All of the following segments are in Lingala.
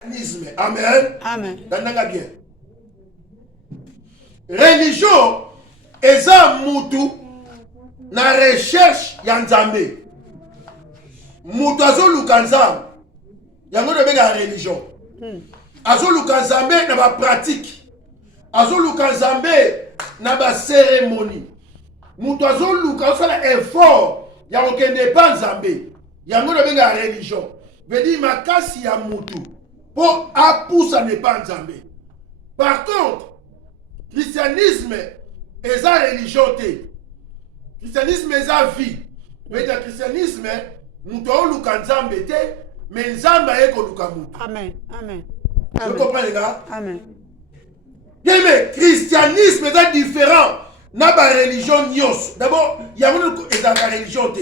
Amen. Amen. Dandanga bien. Religion eza mutu na recherche ya nzambe. Mutu azoluka nzambe. Yango na benga religion. Azoluka nzambe na ba pratique. Azoluka nzambe na ba cérémonie. Mutu azoluka osala effort ya okende pa nzambe. Yango na benga religion. Veut dire makasi ya mutu po apusa ne pa nzambe. Par contre, christianisme est la religion. Christianisme est la vie. Mais le christianisme, nous devons nous nzambe te, mais nzambe est ko luka mutu. Amen. Amen. Vous comprenez les gars? Amen. Bien, mais christianisme est différent. Na ba religion nyos. D'abord, il y a une religion te.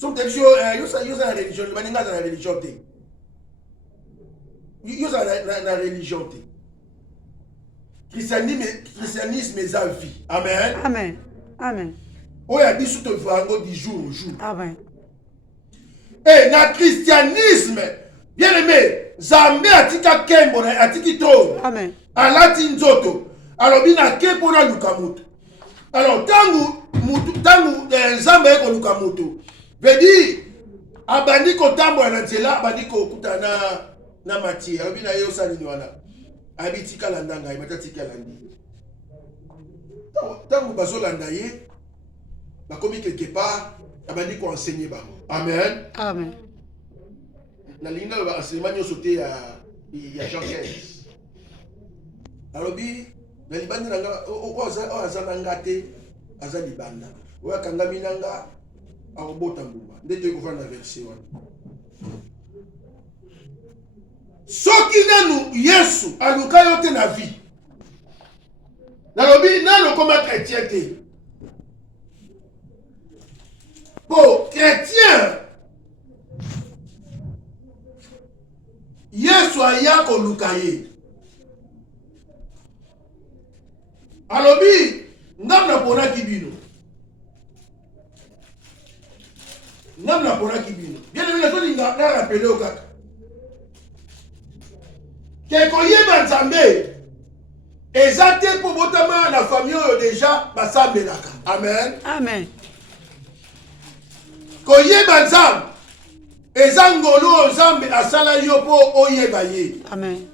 Sont des choses, la religion, baninga la religion te. La religion te. Christianisme est la vie. Amen. Amen. Amen. Oh, il y a des choses qui vont du jour au jour. Amen. Et dans le christianisme, bien aimé, Zambé atika kembo na atiki to. Amen. Alati nzoto. Alors bina kepo na lukamutu. Alors tangu Zambé ko lukamutu. Veut dire abandi ko tambo na nzela abandi ko kutana na mati. Alors bina yo sali ni wana. Abitika landanga imatati landi. Tangu bazolanda ye bakomi quelque part abandi ko enseigner ba. Amen. Amen. Na linga ba enseignement nyoso te ya Jean 15. Alors bi na libanda nanga o azana ngate aza libanda. O akanga minanga akobota mbuma. Ndete ko fana verset wana. Soki nanu Yesu aluka yo te na vie. Nalobi nano koma chrétien te. Pour chrétien, Yesu aya koluka ye. Alobi ngamna pona kibino. Ngamna pona kibino. Bien le so linga na rappeler o kaka. Keko yeba nzambe ezate po botama na famille oyo déjà basambelaka. Amen. Amen. Koyeba nzambe ezangolo nzambe asala yo po oyeba ye. Amen.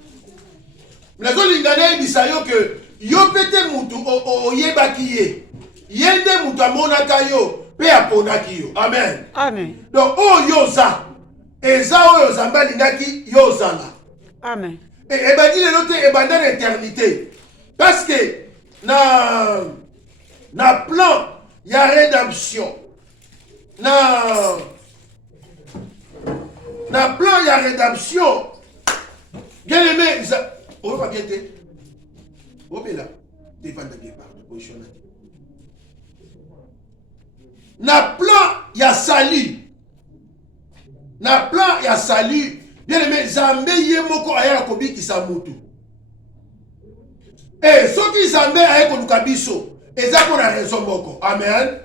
Nazolinga na yebisa yo ke yo pete mutu oyebaki ye. Yende mutu amonaka yo pe aponaki yo. Amen. Amen. Donc oyo za eza oyo nzambe alingaki yo zala. Amen. Et ben dit le te ebanda l'éternité. Parce que na plan ya rédemption. Na plan ya rédemption. Bien aimé, on va bien te. On va là. Dépend de bien partout position. Na plan ya salut. Na plan ya salut. Bien aimé, Zambé yemoko aya kobikisa mutu. Et soki Zambé aya koluka biso, eza pona raison moko. Amen.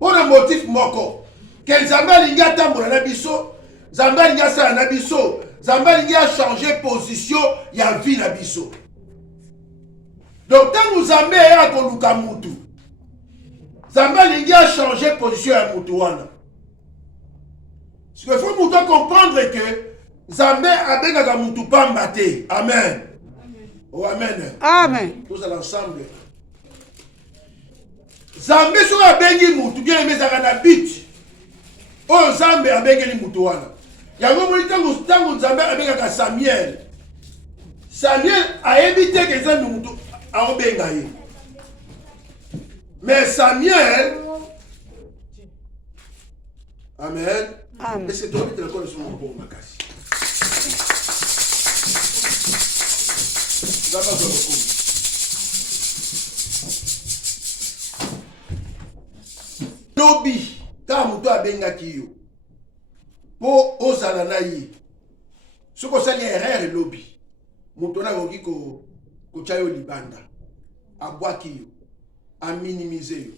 Pona motif moko. Que Zambé alingi atambola na biso, Zambé alingi asala na biso, Zambé alingi a changer position ya vie na biso. Donc tangu Zambé aya koluka mutu, Zambé alingi a changer position ya mutu wana. Parce qu'il faut mutu comprendre que Zambé abengaka mutu pamba te. Amen. Oh amen. Amen. Tous ensemble. Zambé so abengi mutu bien aimé zaka na bit. Oh Zambé abengeli mutu wana. Yango moni tangu Zambé abengaka Samuel. Samuel a évité que Zambé mutu aobenga ye. Mais Samuel Amen. Amen. Est-ce que tu as vu le son pour makasi? Lobi ka mutu abengaki yo po ozala na ye soko sali erreur lobi mutu na koki kotia yo libanda abwaki yo aminimize yo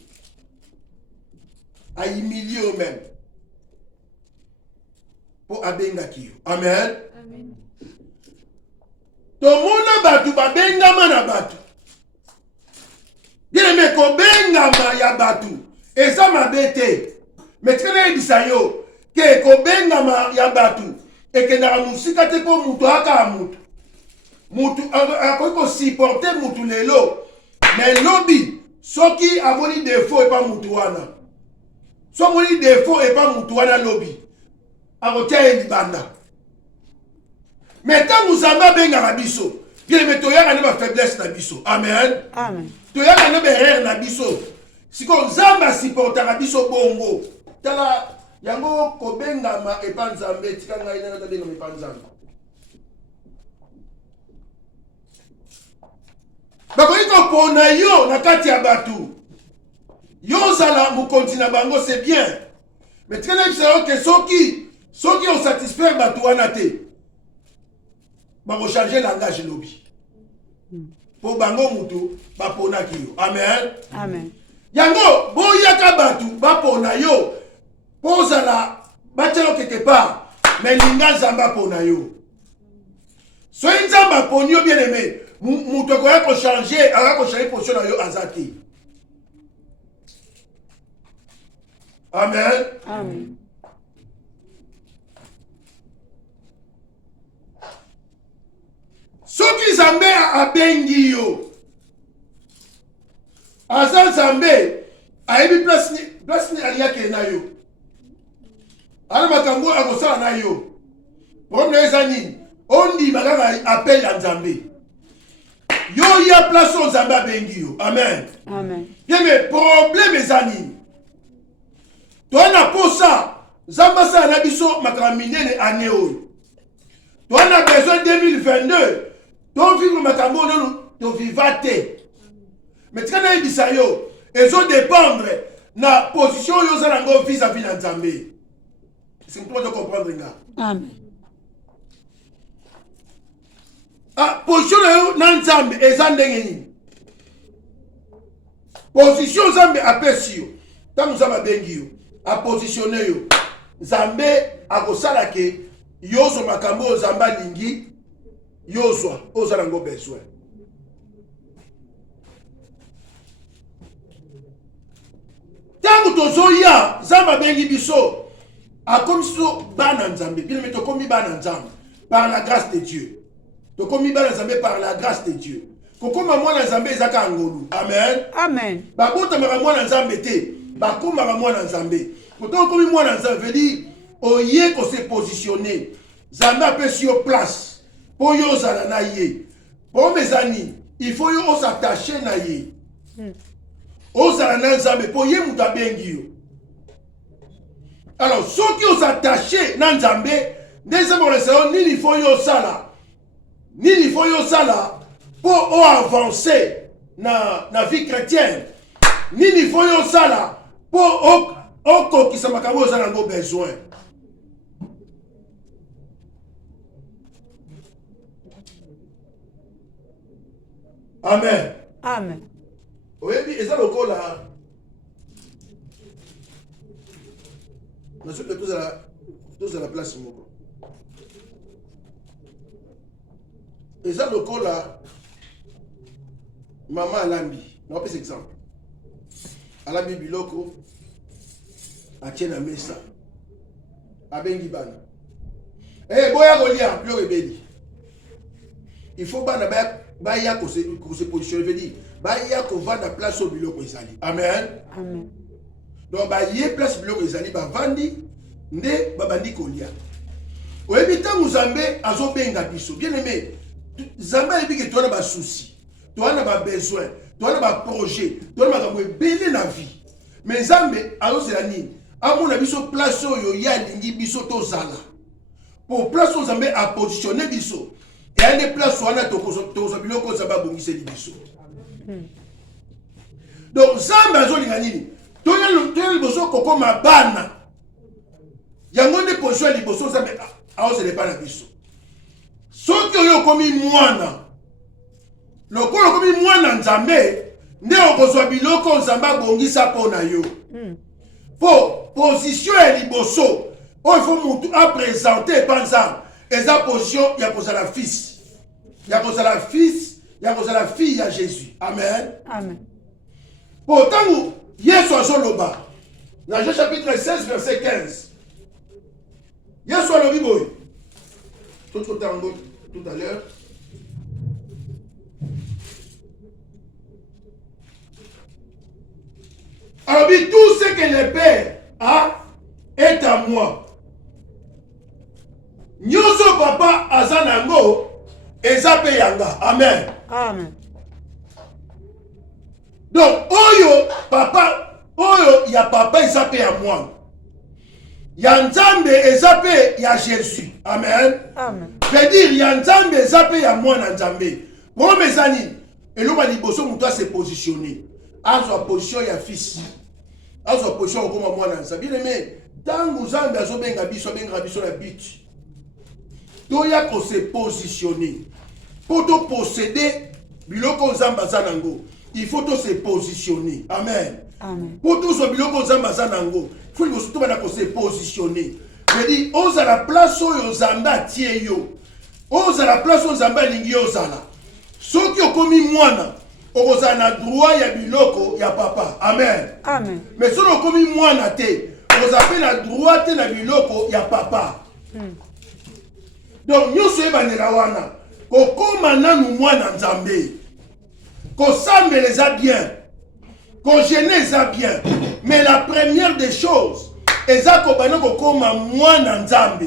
ahumilie yo même po abengaki yo. Amen. Amen. tomona batu babengama na batu. Bien aimé, kobengama ya batu eza mabe te. Mais tika yebisa yo ke kobengama ya batu ekendaka musika te mpo mutu aka mutu. Mutu akoki kosupporte mutu lelo. Mais lobi soki amoni défaut epa mutu wana. So moni défaut epa mutu wana lobi. Akotia ye libanda. Mais tant Nzambe abengaka biso, bien aimé, toyaka na ba faiblesse na biso. Amen. Amen. Toyaka na ba erreur na biso. Siko Nzambe supportaka biso bongo. Tala yango kobengama epa Nzambe tika ngai na tabengama epa Nzambe. Bakoki kopona yo na kati ya batu. Yo zala mokonzi na bango c'est bien. Mais tika na biso ke soki on satisfaire batu wana te. Bako changer langage lobi. Pour bango mutu bapona kiyo. Amen. Amen. Yango boyaka batu bapona yo. Pozala bachelo quelque part. Mais linga Nzamba pona yo. Soki Nzamba poni yo bien aimé. Mutu akoya ko changer, position na yo azati. Amen. Amen. Soki Nzambe abengi yo. Aza Nzambe ayebi place ni aliyake na yo. Ala makambo akosala na yo. Problème eza nini? Ondima kaka appel ya Nzambe. Yo ya place o Nzambe abengi yo. Amen. Amen. Yeme problème eza nini? Toana posa Nzambe asala na biso makambo minene ane oyo. Toana besoin 2022. Donc, vivre makambo to vivate. Mais tika na yebisa yo, ezo dépendre na position yo za nango vis-à-vis na Nzambe. C'est pour te comprendre nga. Amen. Ah, position yo na Nzambe eza ndenge nini? Position Nzambe apesi yo. Tango Nzambe bengi yo, a positionner yo. Nzambe akosala ke yo zo makambo Nzambe lingi. Yozwa, oza nango besoin. Tango tozoya, Nzambe bengi biso, akomi so bana Nzambe, bien mais tokomi bana Nzambe par la grâce de Dieu. Tokomi bana Nzambe par la grâce de Dieu. Kokoma mwana Nzambe ezaka ngolu. Amen. Amen. Bakota mara mwana Nzambe te, bakoma mara mwana Nzambe. Koto komi mwana Nzambe veut dire oye ko se positionner. Nzambe apesi yo place. Pour yo zala na ye. Pour mes amis, il faut yo s'attacher na ye. Ozala na Nzambe pour ye muta bengi yo. Alors, ceux qui ont s'attaché na Nzambe, des hommes ni il faut yo sala. Ni il faut yo sala pour avancer na vie chrétienne. Ni il faut yo sala pour au qui samakabo zala ngo besoin. Amen. Amen. Oui, et ça le col là. Nous sommes tous à la place. Et ça le col là. Maman Alambi. On va prendre cet exemple. Alambi Biloko. A Tiena Mesa. A Bengiban. Eh, boya Golia, plus rebelle. Il faut pas baya ko se positionner, veut dire baya ko va na place au biloko ezali. Amen. Amen. Donc ba yé place biloko ezali ba vandi nde babandi kolia. Oyebi tango Nzambe azobenga biso. Bien aimé, Nzambe ayebi ke toana ba souci, toana ba besoin, toana ba projet, toana makambo ebele na vie. Mais Nzambe azozela nini? Amona biso place oyo ya lingi biso tozala. Pour place où Nzambe a positionné biso. Et à des places où on a biloko Nzambe bongise biso. Donc Nzambe azolinga nini? Toya liboso koko mabana. Yango ne position liboso Nzambe aozele pa na biso. Soki oyo komi mwana. Lokolo komi mwana Nzambe, nde okozwa biloko Nzambe bongisa pona yo. Po position ya liboso, il faut mutu a présenter par exemple, eza position ya kozala fils. Il y a la fils, il y a la fille à Jésus. Amen. Amen. Pourtant, Yesu azoloba. Dans Jean chapitre 16, verset 15. Yesu alobi boy. Tout à l'heure. Alors, tout ce que le Père a est à moi. Nyoso papa azanango ezape yanga. Amen. Amen. Donc, oyo papa, oyo ya papa ezape ya moi. Ya nzambe ezape ya Jésus. Amen. Amen. Veut dire ya nzambe ezape ya moi na nzambe. Pour mes amis, et l'homme a dit muto se positionner. À sa position ya fils. À sa position comme moi na nzambe. Bien aimé, tant nzambe azobenga biso la bite. Doya ko se positionner. Pour te posséder biloko nzamba zanango, il faut te se positionner. Amen. Amen. Pour tout ce biloko nzamba zanango, il faut que surtout se positionner. Je dis, on a la place où nzamba tie yo. On a la place où nzamba lingi yo zala. Ceux qui ont commis moine, on a droit ya biloko ya papa. Amen. Amen. Mais ceux qui ont commis moine te, on a droit na biloko ya papa. Donc nous sommes banela wana. Kokoma nanu mwana nzambe. Kosambe les a bien. Kogene les a bien. Mais la première des choses, eza kobana kokoma mwana nzambe.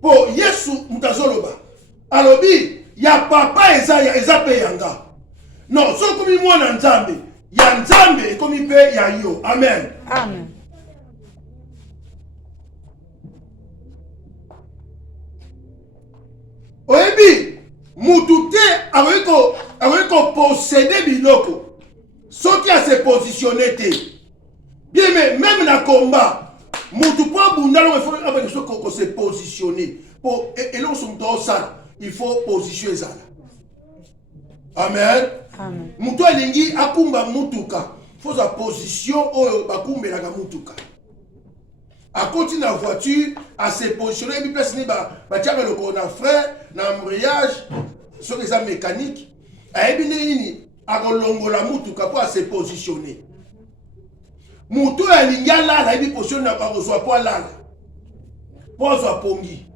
Po Yesu mutazoloba. Alobi ya papa eza pe yanga. Non, so komi mwana nzambe. Ya nzambe komi pe ya yo. Amen. Amen. Oyebi, mutu te akoki posséder biloko. Soki a se positionner te. Bien, mais même na combat, mutu po abundalo il faut se positionner. Pour elon son ça, il faut positionner ça. Amen. Amen. Mutu alingi akumba mutuka. Faut sa position oyo bakumbelaka mutuka. À côté de la voiture, à se positionner, et puis place ni ba tiaka le corona frère, na embrayage, sur les armes mécaniques, et puis ni à longola mutuka pour se positionner. Mutu ya lingala la bi position na ba reçoit pour lala. Pour so pongi.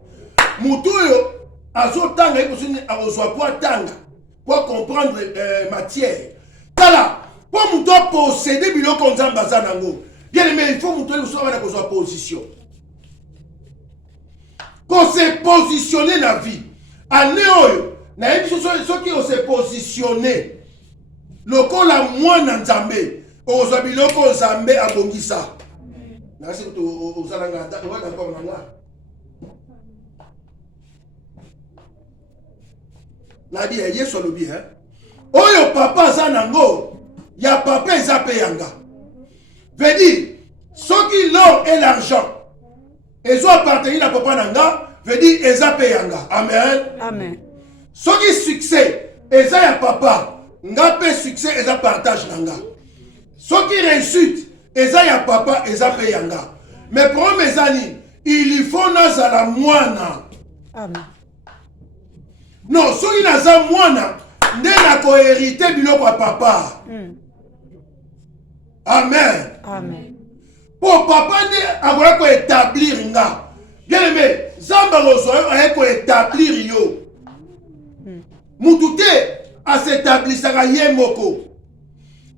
Mutu yo azo tanga bi position a reçoit pour tanga pour comprendre matière. Kala, pour mutu posséder biloko nzamba zanango. Bien aimé, il faut montrer que soit position. Qu'on s'est positionné dans la vie. À Néo, ceux qui ont se positionné, le corps la moins dans Zambé, au Zabiloko Zambé à Bongisa. Merci aux Zalanganda, on va d'accord là. La vie est sur le bien. Oh, yo papa Zanango, ya papa Zape Yanga. Veut dire, ceux qui l'ont et l'argent, ils ont appartenu à papa Nanga, veut dire, ils ont payé Nanga. Amen. Amen. Ceux qui succès, ils ont papa, Nga paye succès, ils ont partage Nanga. Ceux qui réussissent, ils ont papa, ils ont payé Nanga. Mais pour mes amis, il faut nous la moine. Amen. Non, ceux qui n'ont pas moine, ils n'ont pas hérité biloko à papa. Amen. Amen. Pour papa ne a établir nga. Bien aimé, Zamba Rosoyo a établir yo. Moutouté a s'établir ça yé moko.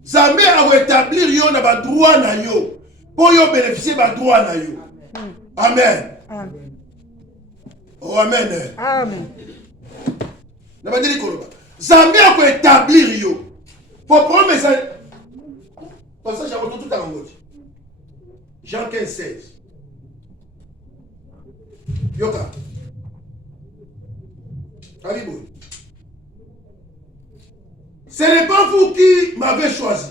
Zambé a établir yo na ba droit na yo. Pour yo bénéficier ba droit na yo. Amen. Amen. Oh amen. Amen. Na ba dili koloba. Zambé a établir yo. Pour prendre mes amis. Comme ça, j'ai retrouvé tout à l'angle. Jean 15, 16. Yoka. Abibou. Ce n'est pas vous qui m'avez choisi,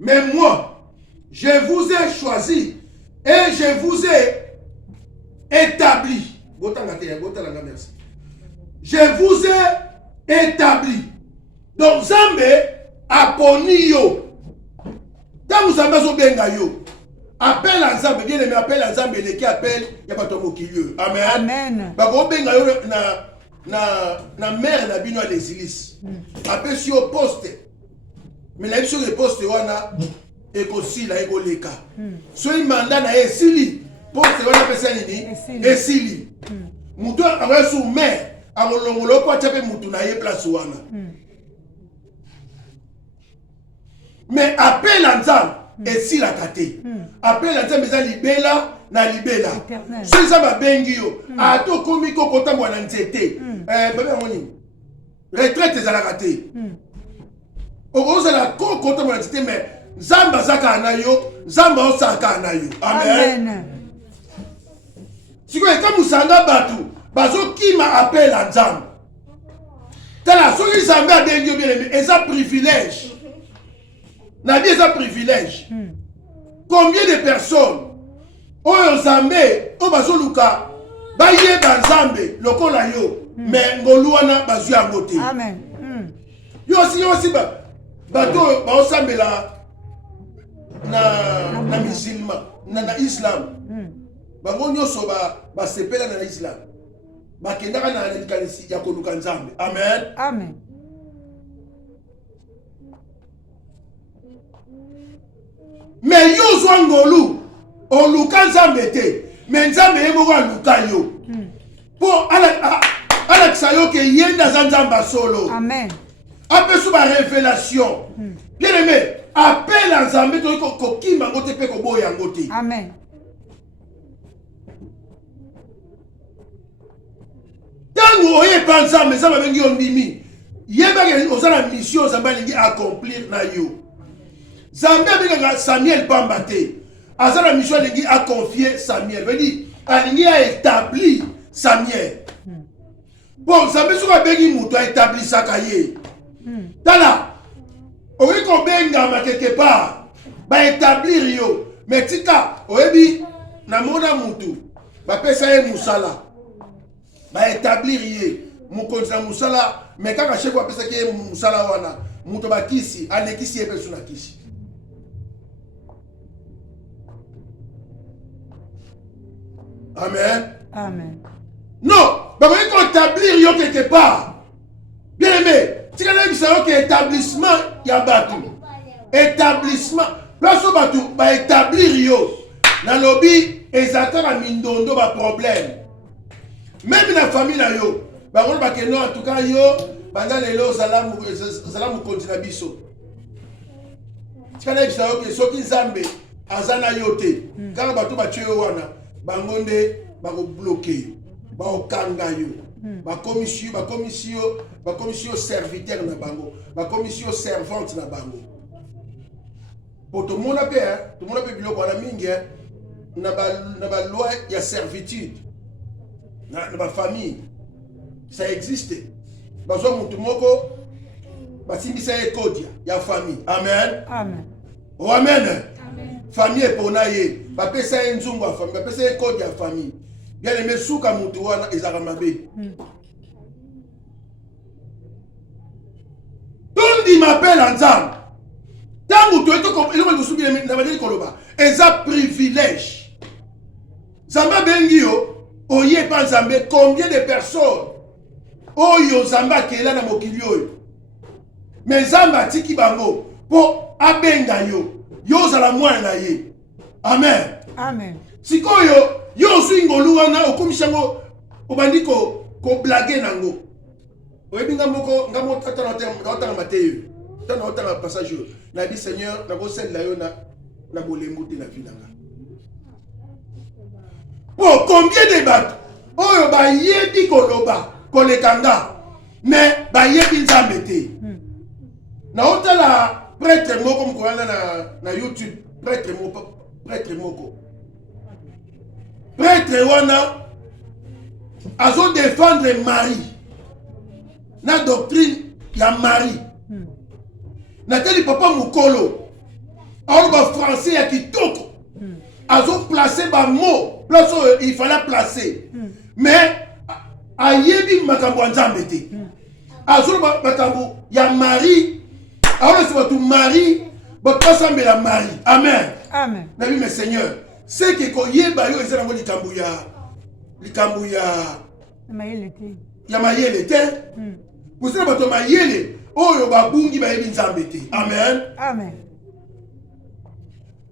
mais moi, je vous ai choisi et je vous ai établi. Merci. Je vous ai établi. Donc, Zambé a poni yo. Quand vous avez benga yo, appelle ensemble, bien aimé, appelle ensemble, les qui appellent, il n'y a pas de mot qui lieu. Amen. Amen. Bako benga yo na mère na bino les Ilis. Après si au poste. Mais la sur le poste wana ekosila ekoleka. So imanda na esili poste wana pesa nini? Esili. Mutu awa sous mère akolongolo kwa chape mutu na ye place wana. Mais appel ensemble esila kate. Appel ensemble eza libela na libela. So ça va bengi yo. Ato komi ko kota mwana nzete. Bébé ngoni. Retraite za la kate. Okoza la ko kota mwana nzete mais Zamba zaka na yo, Zamba osaka na yo. Amen. Siko eka musanga batu, bazo kima appel à Nzamba. Tala soki Zamba bengi yo bien aimé, eza privilège. Na vie eza privilège. Combien de personnes oyo Nzambe o bazo luka baye banzambe lokola yo mais ngoluana bazu yango te. Amen. Yo aussi bato ba osambela na musulman na islam bango nyonso ba sepela na islam bakendaka na likanisi ya koluka Nzambe. Amen. Amen. Mais yo zwa ngolu oluka Nzambe te mais Nzambe ye moko aluka yo po ala kisayo ke yenda za Nzamba solo. Amen. Après sous ma révélation bien aimé appel à Nzambe to ko kima ngote pe ko boya ngote. Amen. Tango oye pa Nzambe Nzambe bengi yo ndimi yeba ke ozala mission Nzambe alingi accomplir na yo. Nzambe benga Samuel pamba te azala mission alingi a confier Samuel veut dire alingi a établir Samuel. Bon Nzambe soka bengi muto a établir sakaye. Tala oyi ko benga ma quelque part ba établir yo mais tika oyebi na mona mutu ba pesa ye musala ba établir ye mukonzi na musala mais kaka chef ba pesa ke musala wana muto ba kisi anekisi ye pesu na kisi. Amen. Amen. Non, ba ko établir yo quelque part. Bien aimé, tu as un établissement ya batu. Établissement. Place au batu, ba établir yo. Na lobby, ezataka mindondo ba problème. Même na famille na yo. Ba ko ba ke non en tout cas yo, banda lelo salamu kontina biso. Tu as un soki Nzambe azana yo te. Kaka batu ba tue wana, bangonde ba ko bloquer. Ba okanga yo. Ba commission serviteur na bango, ba commission servante na bango. Pour tout le monde peut biloko na mingi na ba loi ya servitude na ba famille. Ça existe. Bazo mutu moko basimbisa ye code ya famille. Amen. Amen. Oh amen. Famille pour na ye, ba pesa nzungu ya famille, ba pesa code ya famille. Bien aimé souka mutu wana ezaka mabe. Tondi m'appelle ensemble. Tango tu es comme il me soubi na badeli koloba. Eza privilège. Zamba bengio oye pa Nzambe combien de personnes oyo Zamba kela na mokili oyo. Mais Zamba tiki bango po abenga yo zala mwana na ye. Amen. Amen. Sikoyo yo swingolu wana okomishango obandi ko blaguer nango. Oyebi ngamoko ngamo tata na Matthieu. Tana otanga passage na dit Seigneur na ko sel la yo na bolembu te na vie nanga. Pour combien de bateaux oyo ba yebi koloba kolekanga mais ba yebi Nzambe te. Na otala prêtre moko mkoana na YouTube prêtre moko. Prêtre wana azo défendre Marie. Na doctrine ya Marie. Nathalie papa mukolo. Alors ba français ya kitoko. Azo placer ba mot, place où il fallait placer. Mais ayebi makambo Nzambe te. Azo makambo ya Marie. Alors c'est tout Marie, ba passambe la Marie. Amen. Amen. Nabi mes seigneurs, c'est que koyeba yo ezana ngo likambo ya Mayele te. ya mayele te kozala bato mayele oyo babungi bayebi nzambe te. Amen. Amen.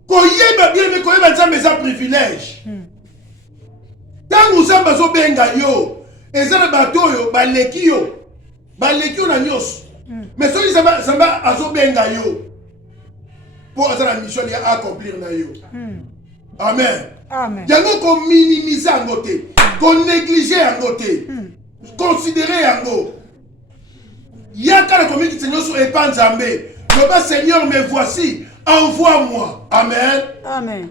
Koyeba bien mais koyeba nzambe eza privilège. Tango nzambe azobenga yo eza na bato oyo baleki yo na nyonso. Mais soki nzambe azobenga yo po aza na mission ya accomplir na yo. Amen. Amen. Yango ko minimiser yango te, ko négliger yango te, considérer yango. Yaka la communauté Seigneur sur épan Nzambe. Loba Seigneur me voici, envoie-moi. Amen. Amen.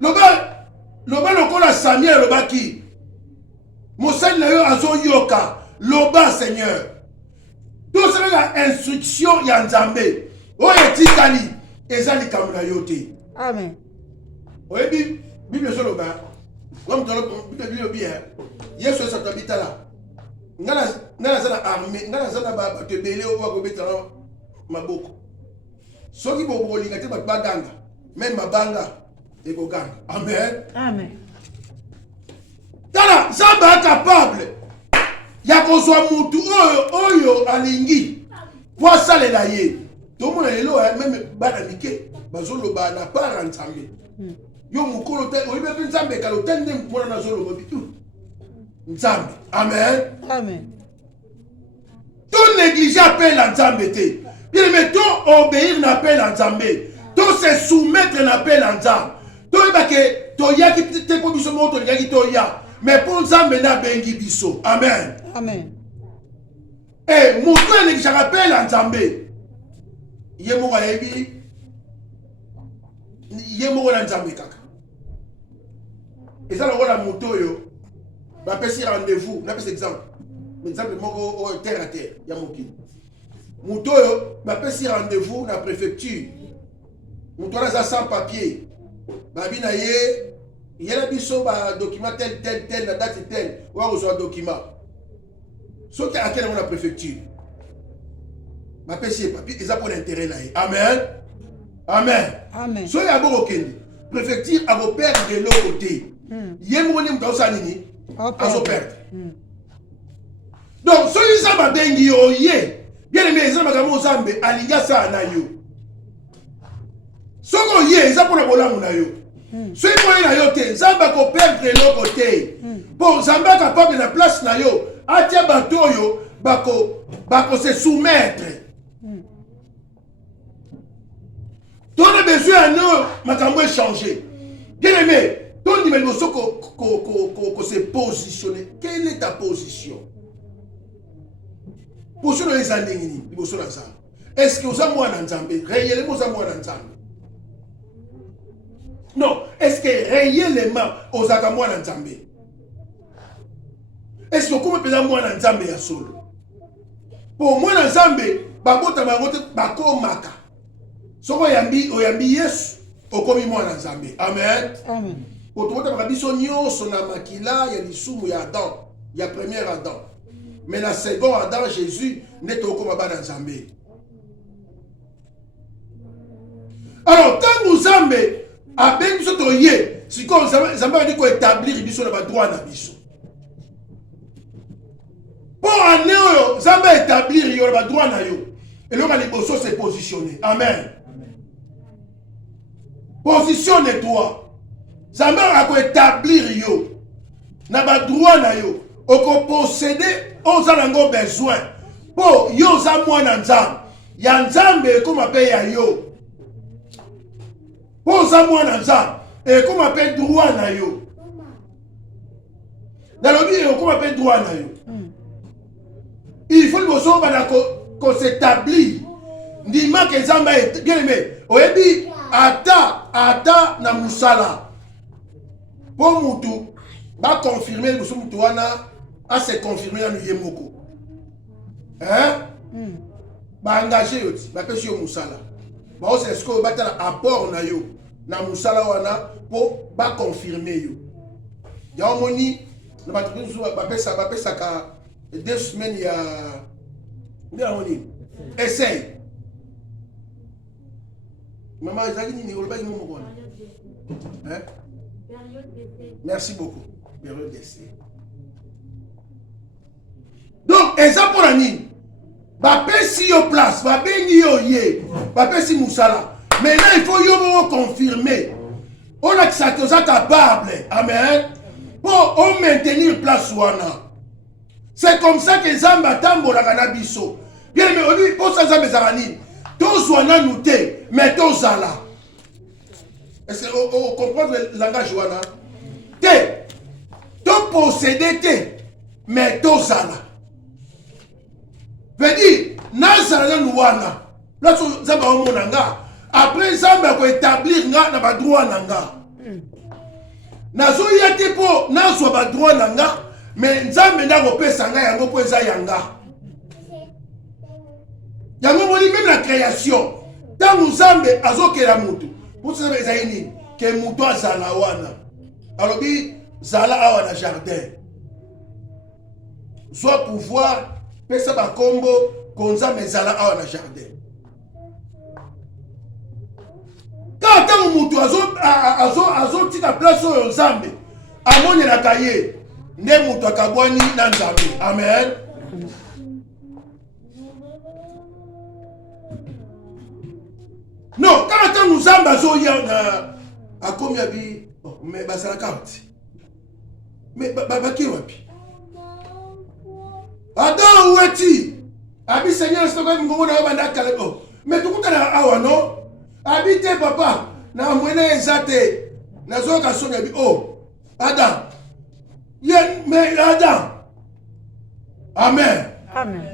Loba lokola Samuel loba ki. Mosali na yo azo yoka. Loba Seigneur. Tout ça la instruction ya Nzambe. Oye tikali ezali kamuna yo te. Amen. Oye Bible so loba. Comme dans le Bible bien. Yesu sa tabita la. Ngana zana armée, ngana zana ba te belé o ko betala maboko. Soki bo bolinga te ba baganga, même mabanga e ko ganga. Amen. Amen. Tala, Zamba capable. Ya ko so mutu oyo alingi. Kwa sale la ye. To mo lelo même bana mike, bazolo ba na para Nzambe. Yo mukolo te, o ibe Nzambe kalo tende mwana na zolo bobitu. Nzambe. Amen. Amen. Tout négliger appel à Nzambe te. Bien mais tout obéir n'appel à Nzambe. Tout se soumettre n'appel à Nzambe. Tout iba ke to ya ki te ko biso mo to ya ki to ya. Mais pour Nzambe na bengi biso. Amen. Amen. Eh mutu négliger appel à Nzambe. Ye mo ga yebi. Ye mo na Nzambe kaka. Et ça le la moto yo. Ba pesi rendez-vous, na pesi exemple. Exemple moko o terre à terre, ya mokili. Muto yo ba pesi rendez-vous na préfecture. Muto na za sans papier. Ba bina ye, yela biso ba document tel na date tel, wa reçoit document. Soki akela na préfecture. Ba pesi papier, ils a pour intérêt là. Amen. Amen. Amen. So ya boko kende. Préfecture a go perdre de l'autre côté. Yemo ni mto sa nini? Azo perdre. Donc, soki Nzambe abengi yo ye, bien aimé, Nzambe makambo Nzambe alinga sa na yo. Soko ye, eza pona bolamu na yo. Soki pona na yo te, Nzambe ko perdre l'autre côté. Bon, Nzambe capable na place na yo, atia bato yo bako se soumettre. Ton a besoin de nous, makambo changer. Bien aimé, ton dit mais soko ko se positionner. Quelle est ta position? Position les andengini, liboso na Nzambe. Est-ce que oza mwana Nzambe? Réellement oza mwana Nzambe? Non, est-ce que réellement ozaka mwana Nzambe? Est-ce que comme peza mwana Nzambe ya solo? Pour mwana Nzambe, babota bangote bakomaka. Soko oyambi Yesu, okomi mwana Nzambe. Amen. Amen. Pour tout le monde, biso nyonso na makila ya lisumu ya Adam, ya premier Adam. Mais la second Adam Jésus n'est au combat dans Nzambe. Alors quand nous Nzambe a ben biso to ye, si comme Nzambe a dit ko établir biso na ba droit na biso. Pour année oyo Nzambe établir yo na ba droit na yo. Et là les bosso se positionner. Amen. Positionne-toi. Nzambe a ko établir yo na ba droit na yo. Oko posséder oza nango besoin. Po yo za mwana Nzambe. Ya Nzambe comme appelle ya yo. Po za mwana Nzambe et comme appelle droit na yo. Dans le bien comme appelle droit na yo. Il faut que so bana ko s'établir. Ndima ke Nzambe bien aimé. Oyebi ata na musala. Po mutu ba confirmer le mutu wana a se confirmer na yemoko. Hein? Ba engagé yo ti, ba pesi yo musala. Ba o se sko ba tala apport na yo na musala wana po ba confirmer yo. Ya omoni na ba tuzu ba pesa ka 2 semaines ya ndia omoni. Essaye. Maman ezaki nini oloba ki momo kona? Hein? Merci beaucoup. Période d'essai. Donc, eza pour la nini. Bapesi yo place, babengi yo ye, bapesi musala. Maintenant, il faut yo confirmer. On a que ça capable. Amen. Pour on maintenir place wana. C'est comme ça que Zamba tambola kanabiso. Bien mais on dit pour ça Zamba zarani. Tozwana nous te, mais tozala. Est-ce que on comprend le langage wana? Te. To posséder te, mais tozala. Veut dire nazala nous wana. Là Zamba omonanga. Après Zamba ko établir nga na ba droit nanga. Nazo yate po nazwa ba droit nanga. Mais Nzambe ndako pesa nga yango po eza yanga. Yango moni même la création. Tango Nzambe azokela mutu. Pour ça eza nini? Que mutu azala wana. Alors bi zala awa na jardin. Soit pouvoir pesa ba kombo konza mezala awa na jardin. Quand tango mutu azo tika place oyo Nzambe amoni na kaye. Ne mutu akabwani na Nzambe. Amen. Non, quand nous sommes à combien bi mais basala carte. Mais baki wapi? Adam weti. Abi Seigneur stoko ngo na banda kalebo. Mais tukutana awa no? Abi te papa na mwene ezate. Nazoka sonya bi oh. Adam. Yeah, mais Adam. Amen. Amen.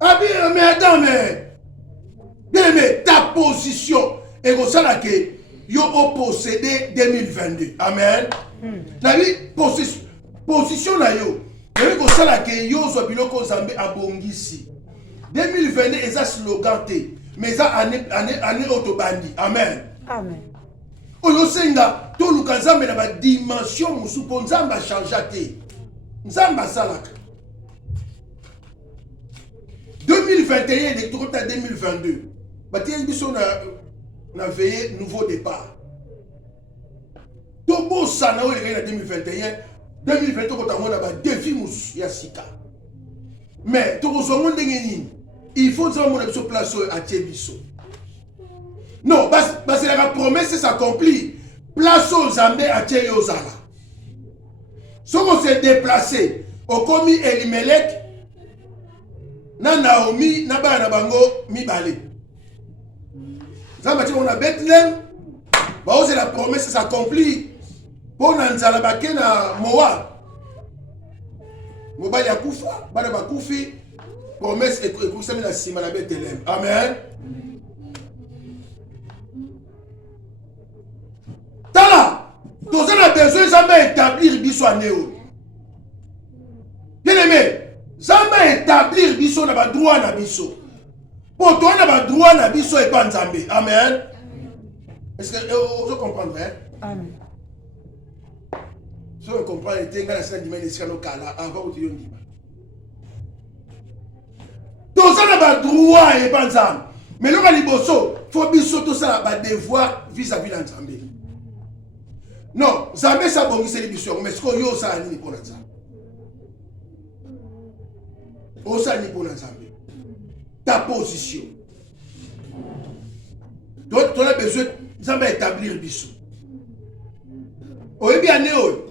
Abi, mais Adam, mais ta position est comme ça que yo possédé 2022. Amen. La vie position là yo. Et comme ça que yo so biloko Nzambe abongisi. 2022 est un slogan té, mais ça année autobandi. Amen. Amen. Oyo senga to luka Nzambe na ba dimension musu po Nzambe changer té. Nzambe salaka. 2021 et tout à 2022. Bâtir biso na veillé nouveau départ. Tobo sana o le 2021, 2022 ko tango na ba défi musu ya sika. Mais to ko zongo ndenge nini? Il faut que mon biso place à Tiebiso. Non, parce que la promesse s'accomplit. Place aux Zambé à Tiebiosala. Si on s'est déplacé, au commis Elimelech, na Naomi, na ba na bango mibale. Zambati on a Bethlehem, bah c'est la promesse s'accomplit. Pour Nanzala Baké na Moab. Moab ya kufa, bana bakufi. Promesse et comme la cime à la Bethlehem. Amen. Tala, tous on a besoin Zamba établir biso anéo. Bien aimé, Zamba établir biso na ba droit na biso. Pour toi na ba droit na biso et pas Nzambe. Amen. Est-ce que vous comprenez? Amen. Si vous comprenez, il y a un dimension locale avant que tu dises. Tout ça n'a pas droit et pas Nzambe. Mais le Liboso, il faut biso tout ça n'a devoir vis-à-vis de Nzambe. Non, Nzambe ça bon c'est l'émission, mais ce qu'on y a ça ni pour Nzambe. O ça ni pour Nzambe. Ta position. Donc tu as besoin Nzambe établir biso. Oyebi anéo.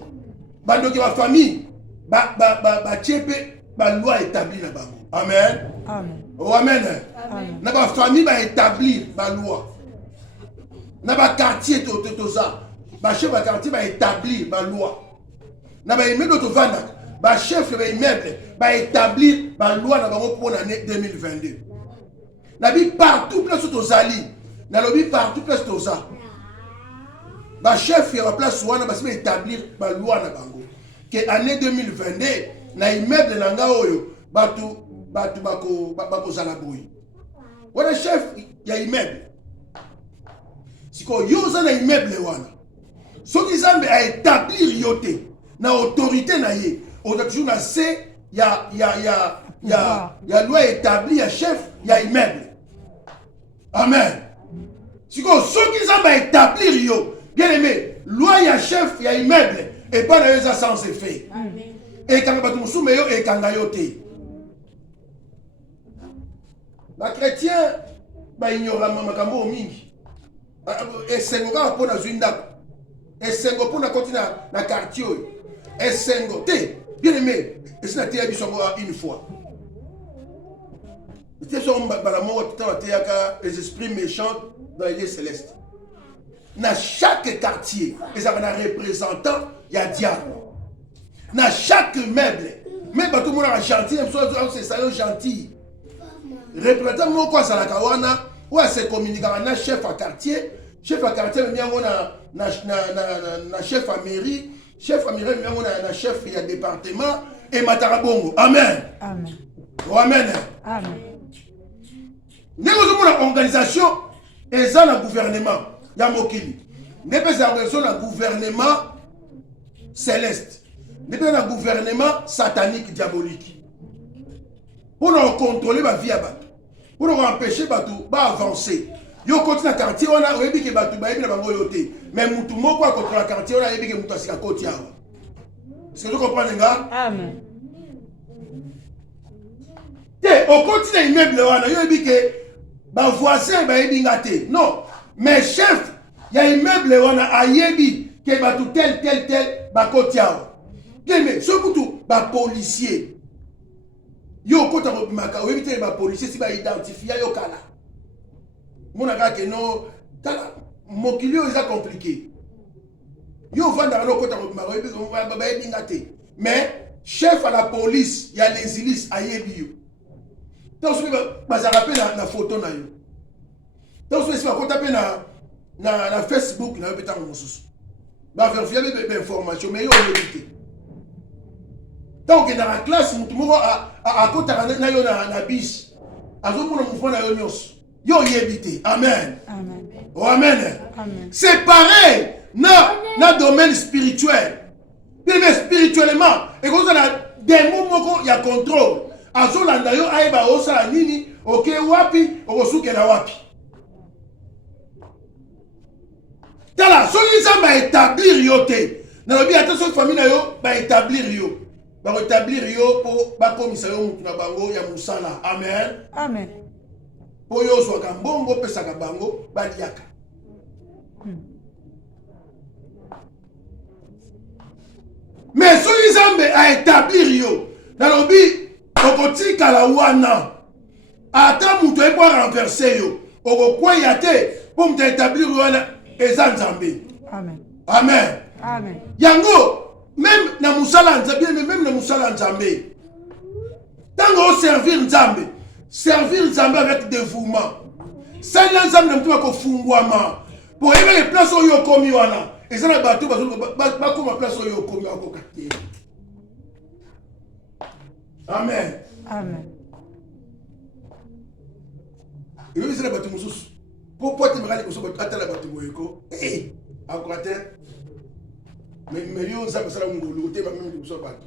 Bandoki ba famille ba tchepe ba loi établie na bango. Amen. Amen. Oh, amen. Amen. Na ba famille ba établir ba loi. Na ba quartier to ça. Ba chef ba quartier ba établir ba loi. Na ba immeuble to vanda. Ba chef ba immeuble ba établir ba loi na bango pour l'année 2022. Na bi partout place to zali. Na lobi partout place to ça. Ba chef ya place wana ba établir ba loi na bango. Que année 2022 na immeuble na nga oyo batu bako zala boy. Wana chef ya immeuble. Siko yoza na immeuble wana. Soki Nzambe a établir yote na autorité na ye. On a toujours na c'est ya loi établie ya chef ya immeuble. Amen. Siko soki Nzambe a établir yo Bien aimé, loi ya chef ya immeuble et pas na ça sans effet. Et quand batu musume yo et quand yo te. La chrétien ba ignora makambo mingi. Et sengoka pour na zwinda. Et sengo pour na continent na quartier. Et sengo te. Bien aimé, et c'est la théâtre une fois. Les esprits méchants dans les lieux célestes. Dans chaque quartier, ils ont un représentant, il y a diable. Dans chaque meuble, même tout le monde est gentil, c'est ça gentil. Représentant, moi, quoi, ça la kawana, ou c'est communiquant, un chef à quartier, mais on a chef à mairie, chef à mairie, mais on a un chef à département, et Matarabongo. Amen. Amen. Oh, amen. Amen. Nous avons une organisation et ça le gouvernement. Il y a Mokili. Nous avons une organisation le gouvernement céleste. Nous avons un gouvernement satanique, diabolique. Pour nous contrôler la vie à Batou. Pour nous empêcher Batou d'avancer. Yo continue le quartier, on a dit que Batou va être yoté. Mais Moutou Moko contre le quartier, on a dit que Moutou Asika Kotia. Est-ce que vous comprenez, les gars? Amen. Au continent immeuble, on a dit que les voisins vont être non, mais chef, il y a un immeuble, on a dit que tel, bakotia. Mais surtout, les policiers. Yo kota maka, oui, les policiers, si ils identifient, yo kala. Mon aga que non, kala, mokili est compliqué. Yo vanda no kota maka, mais chef à la police, il y a les hélices à Yébio. Donc, je vais vous la photo. Donc, je vais vous taper na Facebook. Je vais vous vérifier des informations. Mais il y a une donc, dans la classe, tout le monde a côté na bis. Amen. Amen. Oh, amen. Amen. C'est pareil dans le domaine spirituel. Mais spirituellement, et quand on a des moments il y a contrôle. Azolanda yo aiba osala nini oke wapi okosukela wapi. Tala soki nzamba établir yo te. Na lobi ata so famille na yo ba établir yo. Ba établir yo po ba komisa yo mutu na bango ya musala. Amen. Amen. Po yo so ka mbongo pesa ka bango ba liaka. Mais soki nzambe a établir yo. Na lobi okotika la wana ata mutu eko renverser yo okokwaya te po mutu établir wana eza nzambe. Amen. Amen. Amen. Yango même na musala nzambe même na musala nzambe tango servir nzambe avec dévouement sala nzambe na mutu akofungwama po ebe le place oyo komi wana eza na bato bakoma place oyo komi akokate. Amen. Amen. Et vous savez, vous savez, pourquoi tu me regardes comme ça, tu as la bâtiment, eh, à quoi t'es? Mais vous savez, ça va me rouler, même vous savez pas.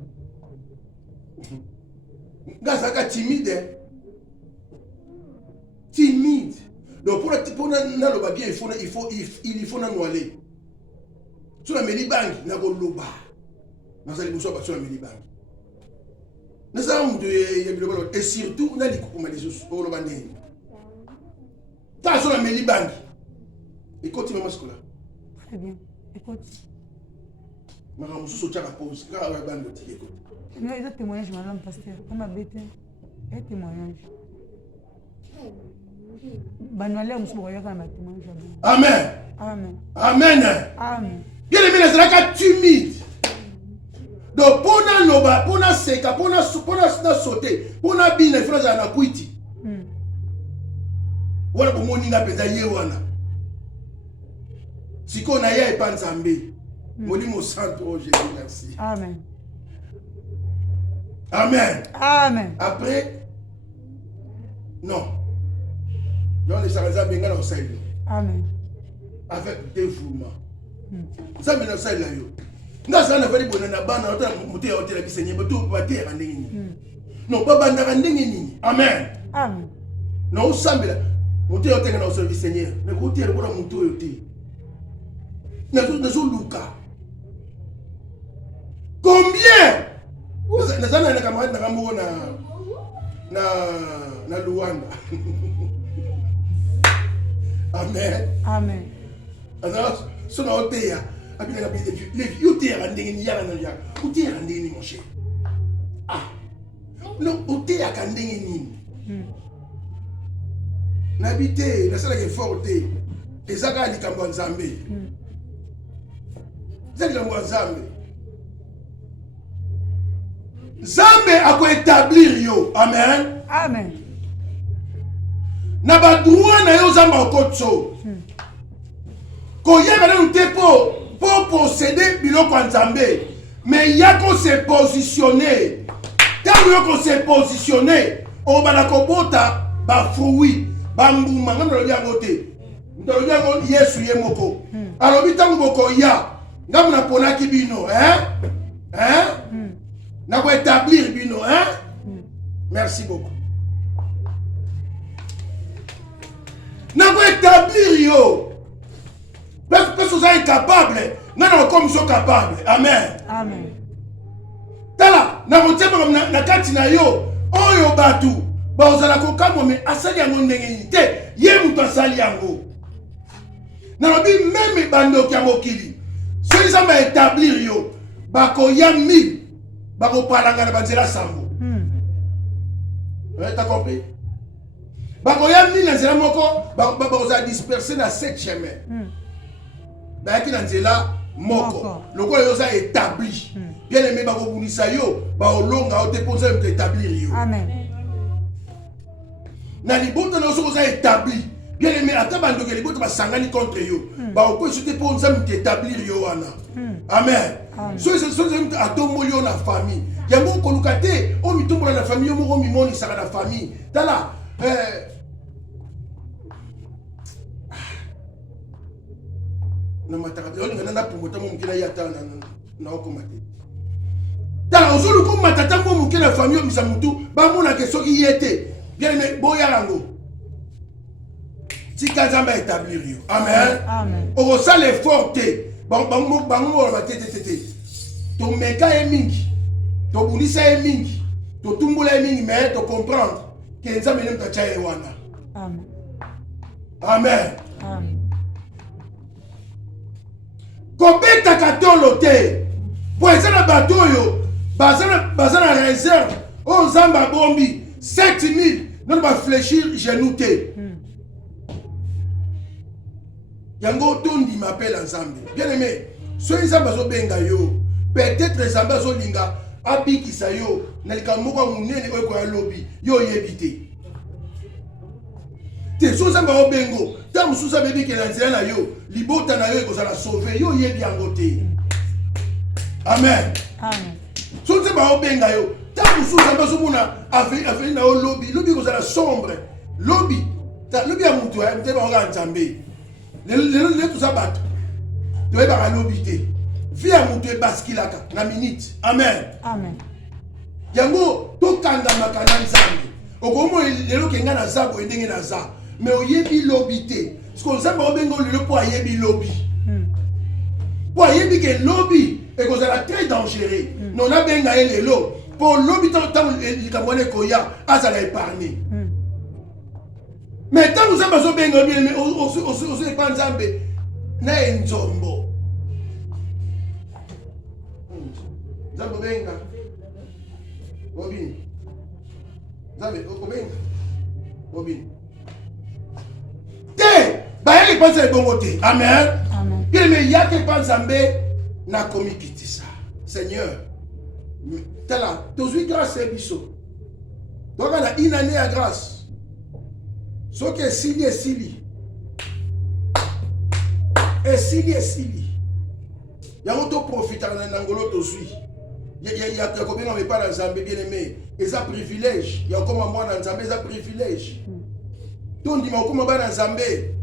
Gars, timide. Timide. Donc, pour le bien, il faut nous aller. Sur la Mélibank, il y a un loba. Nous allons sur la Mélibank. Et surtout, on a dit qu'on m'a dit au Lobandé. T'as sur la Mélibank. Écoute, maman, ce que là. Très bien. Écoute. Maman, je suis sur la pause. Quand on va bande, écoute. Non, il y a des témoignages, madame pasteur. On m'a bêté. Il y a des témoignages. Banualé, on se voit quand même témoignage. Amen. Amen. Amen. Amen. Bien aimé, les gens timide. Donc, pour nous loba, pour nous seka, pour nous sauter, pour nous biner, il faut nous aller kuiti. Voilà pour moi, ninga peza yewana. Si qu'on a yé pas nzambe, moi dis mon santo, oh Jésus, merci. Amen. Amen. Amen. Après, non. Non, les Sarrazas benga dans le Amen. avec dévouement. Ça me dans le là yo. Nga ça na fali bonana bana ota muté ya hôtel bisenye bato ba terre ndenge ni. Non pas banda ndenge ni. Amen. Amen. Non sambela muté ya hôtel na service seigneur. Mais ko terre bona muto yo te. nazoluka combien nazana na camarade na kamoko na Luanda. Amen. Amen. Alors sona oteya abina bide les yoteya ndenge ni yala na ya oteya ndenge ni mon cher. Ah non oteya ka ndenge ni n'habité na sala ke forte ezaka likambo nzambe zali likambo nzambe nzambe ako établir yo. Amen. Amen. Na ba droit na yo zamba okotso koyeba na te pour posséder biloko nzambe mais yako se positionner tant yako se positionner o bana kobota ba fruit bambuma ngana lo yango te ndo yango Yesu ye moko alobi tango boko ya ngamu na ponaki bino na ko établir bino merci beaucoup na ko établir yo parce que vous êtes incapable ngana comme so capable. Amen. Amen. Tala na motema na kati na yo oyo batu bazala ko kamo me asali yango ndenge te ye muto asali yango na lobi même bando kya mokili so ils ont établir yo bako ya 1000 bako palanga na banzela sambo t'as compris bako ya 1000 na nzela moko bako za disperser na 7 chemin bayaki na nzela moko lokola yo za établi bien aimé bakobunisa yo baolonga o te mposa yo établir yo. Amen. Na libota na soko za établi bien aimé ata bandoke libota basangani contre yo baokoki te mposa yo établir yo wana. Amen. So ils atomboli yo na famille yango koluka te o mitombola na famille yo moko mimonisaka na famille tala na mataka yo ngana na pungota mo mukila yata na okomate tala ozulu ko matata mo mukila famille misa mutu ba mona ke soki yete bien mais boya lango tika zamba établir yo. Amen. Amen. O ça les forte bango ba tete to meka e mingi to bunisa e mingi to tumbula e mingi mais to comprendre que nzambe ne mtacha e wana. Amen. Amen. Amen. Kobeta katolo te po ezana bato oyo bazana réserve o nzamba bombi 7000 non ba fléchir genou te yango tondi m'appelle nzambe bien aimé so nzamba zo benga yo peut-être nzamba zo linga abikisa yo na likambo moko munene oyo ko ya lobi yo yebite te so nzamba o bengo ta mususa bebi ke na nzela na yo libota na yo ekozala sauver yo yebi yango te. Amen. Amen. So nzamba o benga yo ta mususa mbaso mona afeli na yo lobi ekozala sombre lobi ya mutu te ba oka nzambe le tout ça bato to eba ka lobi te vie ya mutu ebaskilaka na minute. Amen. Amen. Yango tokangamaka na nzambe okomo lelo kenga na zabo endenge na za mais oyebi lobi te parce que nzambe obengo lelo po ayebi lobi po ayebi ke lobi ekozala très dangereux non abenga ye lelo po lobi ntango likambo wana ekoya azala épargné mais ntango nzambe azobenga bien ozo epa nzambe na ye nzombo nzambe obenga obini nzambe obenga obini te bayeli panza ebongo te. Amen. Amen. Bien mais yake panza mbe na komikitisa Seigneur tala tozwi grâce ebiso doka na une année à grâce soki esili yango toprofitaka na ngolo tozwi ya kobenga mepa na nzambe bien aimé eza privilège ya kokoma mwana nzambe eza privilège tondima kokoma bana nzambe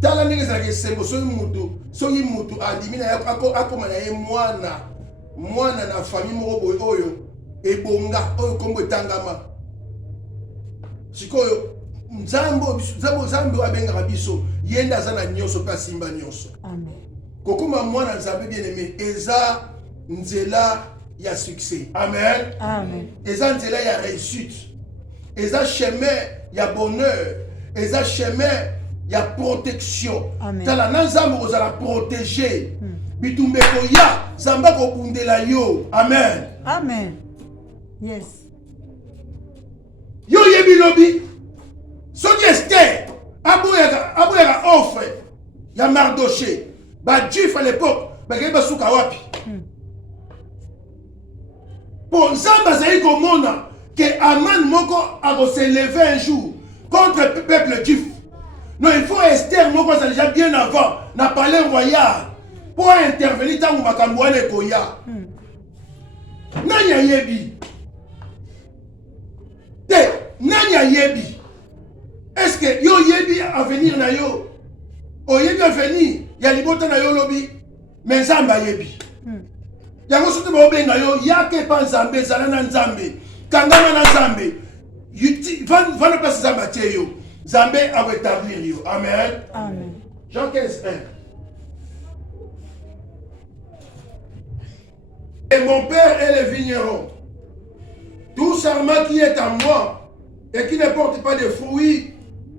tala ndenge ezalaka esengo soki mutu andimi na ye akoma na ye mwana na famille moko boye oyo ebonga oyo kombo etangama sikoyo nzambe abengaka biso yende aza na nyonso mpe asimba nyonso. Amen. Kokoma mwana nzambe bien aimé eza nzela ya succès. Amen. Amen. Eza nzela ya réussite. Eza chemin ya bonheur. Eza chemin ya protection. Amen. Tala na nzambe ozala protéger. Bitumbe koya nzambe kobundela yo. Amen. Amen. Yes. Yo yebi lobi soki Esther aboyaka offre ya Mardoché ba juif à l'époque bakei basuka wapi po nzambe azali komona que Aman moko akoselever un jour contre le peuple juif. Non, il faut Esther moko ça déjà bien avant na palais royal pour intervenir tango makambo wana ekoya. Nani ayebi te nani ayebi? Est-ce que yo yebi avenir na yo? O yebi avenir ya libota na yo lobi mais nzambe ayebi. Yango soki baobenga yo yake pa nzambe ezala na nzambe kangama na nzambe vana place nzambe atie yo nzambe akoétablir yo. Amen. Amen. Jean 15:1. Et mon père est le vigneron. Tout sarment qui est en moi et qui ne porte pas de fruits,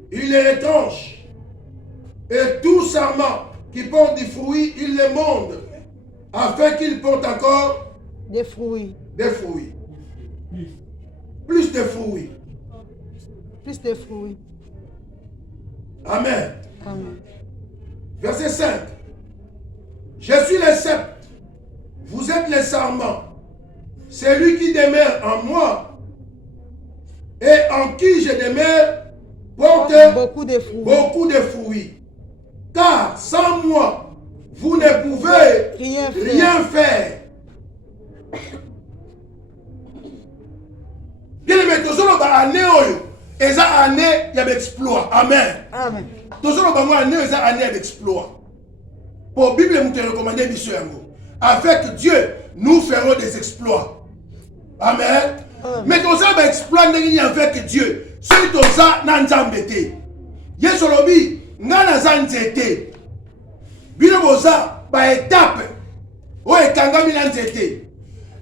il les retranche. Et tout sarment qui porte des fruits, il les monde, afin qu'il porte encore des fruits. Des fruits. Plus de fruits. Plus de fruits. Amen. Amen. Verset 5. Je suis le sceptre. Vous êtes les sarments. Celui qui demeure en moi et en qui je demeure porte beaucoup de fruits. Beaucoup de fruits. Car sans moi, vous ne pouvez rien faire. Bien aimé, tous les année eza année y a d'exploit. Amen. Amen. Tous les année eza année d'exploit. Pour Bible nous te recommander biso yango. Avec Dieu, nous ferons des exploits. Amen. Mais tous les exploits avec Dieu. Si tous les na nzambe te. Yesu lobi ngana za nzete. Bino boza ba étape. O ekangami na nzete.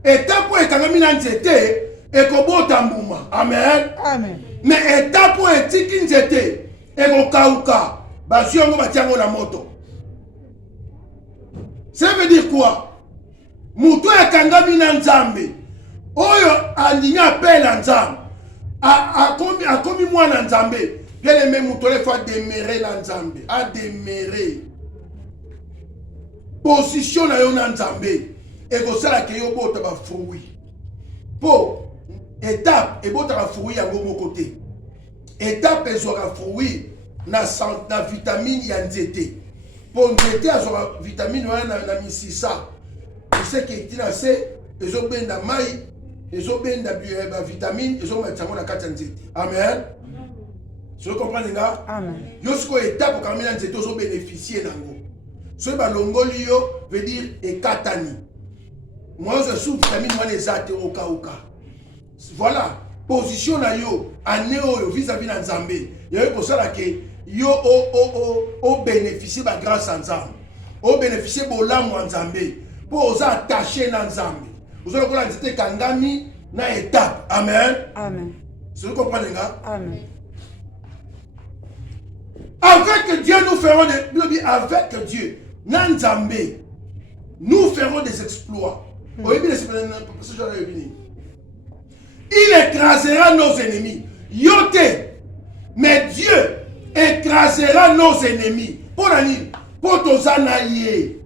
Étape o ekangami na nzete ekobota mbuma. Amen. Amen. Mais étape o etiki nzete ekokauka. Bazwi yango batiango na moto. Ça veut dire quoi? Mutu ekangami na nzambe. Oyo andinga appela nzambe. Akomi mwana nzambe. Bien aimé, mutu le faut demeurer na nzambe. A demeurer. Position na yo na nzambe. Ekosala ke yo bota ba fruit. Po étape ebota ba fruit yango moko te. Étape ezora fruit na vitamine ya nzete. Pour nzete azora vitamine wana na misisa. C'est que tu sais, ils ont bien de maïs, ils ont bien de vitamines, ils ont bien de kati nzete. Amen. Tu comprends nga? Amen. Yosko étape quand même nzete ils ont bénéficié nango. Ce balongoli yo veut dire ekatani. Moi je sous vitamine wana ezate oka. Voilà, position na yo aneo yo vis-à-vis na Nzambe. Yo ko sala ke yo o bénéficier ba grâce à Nzambe. O bénéficier bolamu Nzambe. Pour oser attacher dans Nzambe. Vous allez voir nzete kangami na étape. Amen. Amen. Vous comprenez nga? Amen. Avec Dieu nous ferons des avec Dieu na Nzambe nous ferons des exploits. Il écrasera nos ennemis. Yote. Mais Dieu écrasera nos ennemis. Pour l'année, pour tozanaye.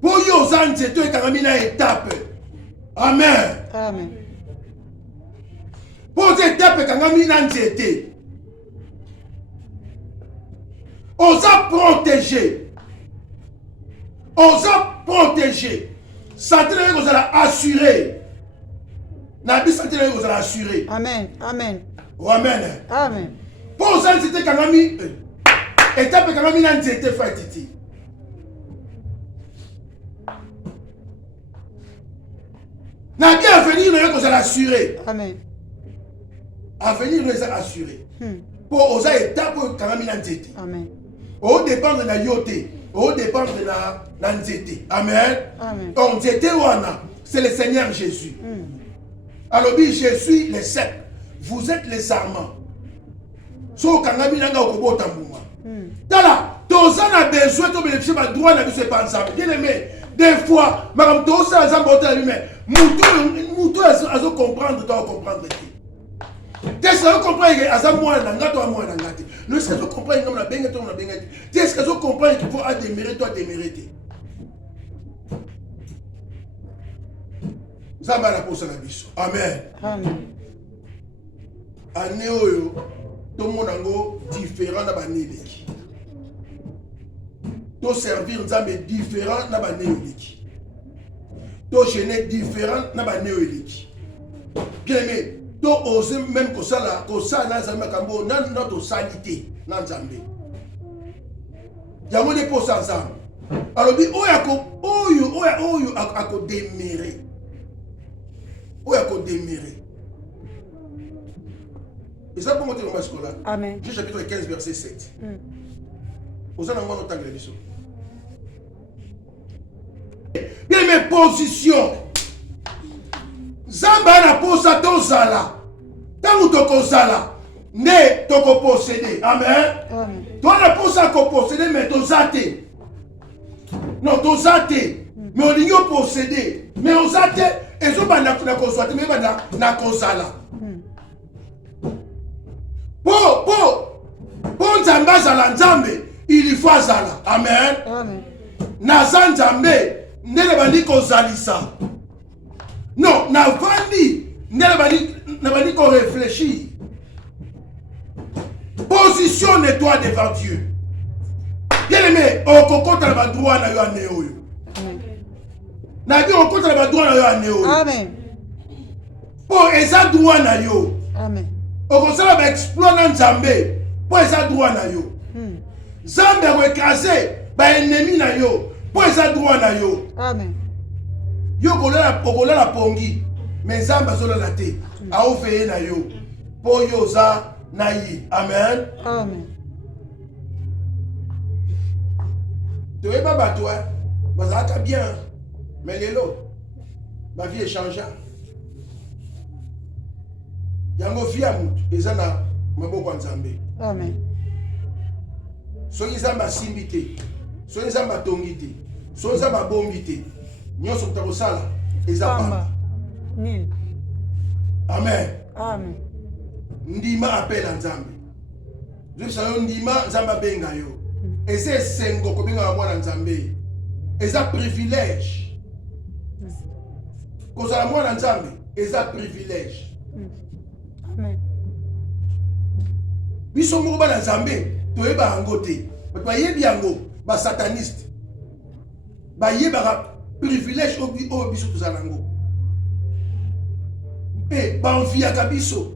Pour yo zanzeto ekangami na étape. Amen. Amen. Pour cette étape ekangami na nzete. Osa protéger. Osa protéger. Santé na yo kozala assuré. Na bi santé na yo kozala assuré. Amen. Amen. Oh, amen. Amen. Pour zanzete ekangami étape ekangami na nzete fatiti. Na bien avenir nous sommes assurés. Amen. Avenir nous est assuré. pour osa étape pour kangamina nzete. Amen. Au dépendre na yote, au dépendre na nzete. Amen. Amen. Donc nzete wana, c'est le Seigneur Jésus. Alors dit je suis le cep, vous êtes les sarments. So kangamina nga okobota mbuma. Tala, toza na besoin to bénéficier ba droit na biso pas ensemble. Bien aimé, des fois, madame toza ensemble ota lui mais muto azo comprendre toi comprendre qui. Est-ce que vous comprenez que Azam moi n'angato moi n'angati. Est-ce que vous comprenez comme la benga to na benga. Est-ce que vous comprenez qu'il faut démériter toi démériter. Zamba la posa na biso. Amen. Amen. Année oyo tout le monde ango différent na baneleki. To servir nzambe différent na baneleki. To gêner différent na baneleki. Bien aimé. Donc, oser même que ça là, que ça n'a jamais cambo, n'a notre salité, n'a jamais. Y'a des postes ensemble. Alors, dit, oyo, à quoi démérer. Oyo, à quoi démérer. Et ça, pour monter dans ma scolaire. Amen. J'ai chapitre 15, verset 7. Vous allez voir notre angle de ça. Bien, mes positions. Zamba na posa tozala. Tangu toko zala. Ne toko posséder. Amen. Amen. Toi na posa ko posséder mais tozate. Non tozate. Mais on dit posséder. Mais on zate et zo ba na kozate mais ba na kozala. Po nzamba zala nzambe il faut zala. Amen. Amen. Na nzambe ndele bandi kozalisa. Non, n'avandi, n'avandi qu'on réfléchit. Positionne-toi devant Dieu. Bien aimé, au coco t'as le droit na yo anéo. Na dit au coco t'as le droit na yo anéo. Amen. Pour esa droit na yo. Amen. Au coco ça va exploiter dans Zambé. Pour esa droit na yo. Zambé va écraser ba ennemi na yo. Pour esa droit na yo. Amen. Yo kola la pongi mais Zamba zola la te a ofeye na yo po yo za na yi. Amen. Amen. Tu es pas toi bazaka bien mais lelo ma vie est changée. Yango vie a mutu ezana maboko nzambe. Amen. Soki Zamba simbi te, soki Zamba tongi te, soki Zamba bombi te. Nyonso kutakosala ezapamba. Nil. Amen. Amen. Ndima appelle nzambe. Je sais ndima nzamba benga yo. Eze sengo ko benga mwana nzambe. Eza privilège. Ko za mwana nzambe, eza privilège. Amen. Biso mo ba nzambe, toyeba yango te. Ba yebi yango ba sataniste. Ba yeba privilège au biso tozanango. Et ba envia kabiso.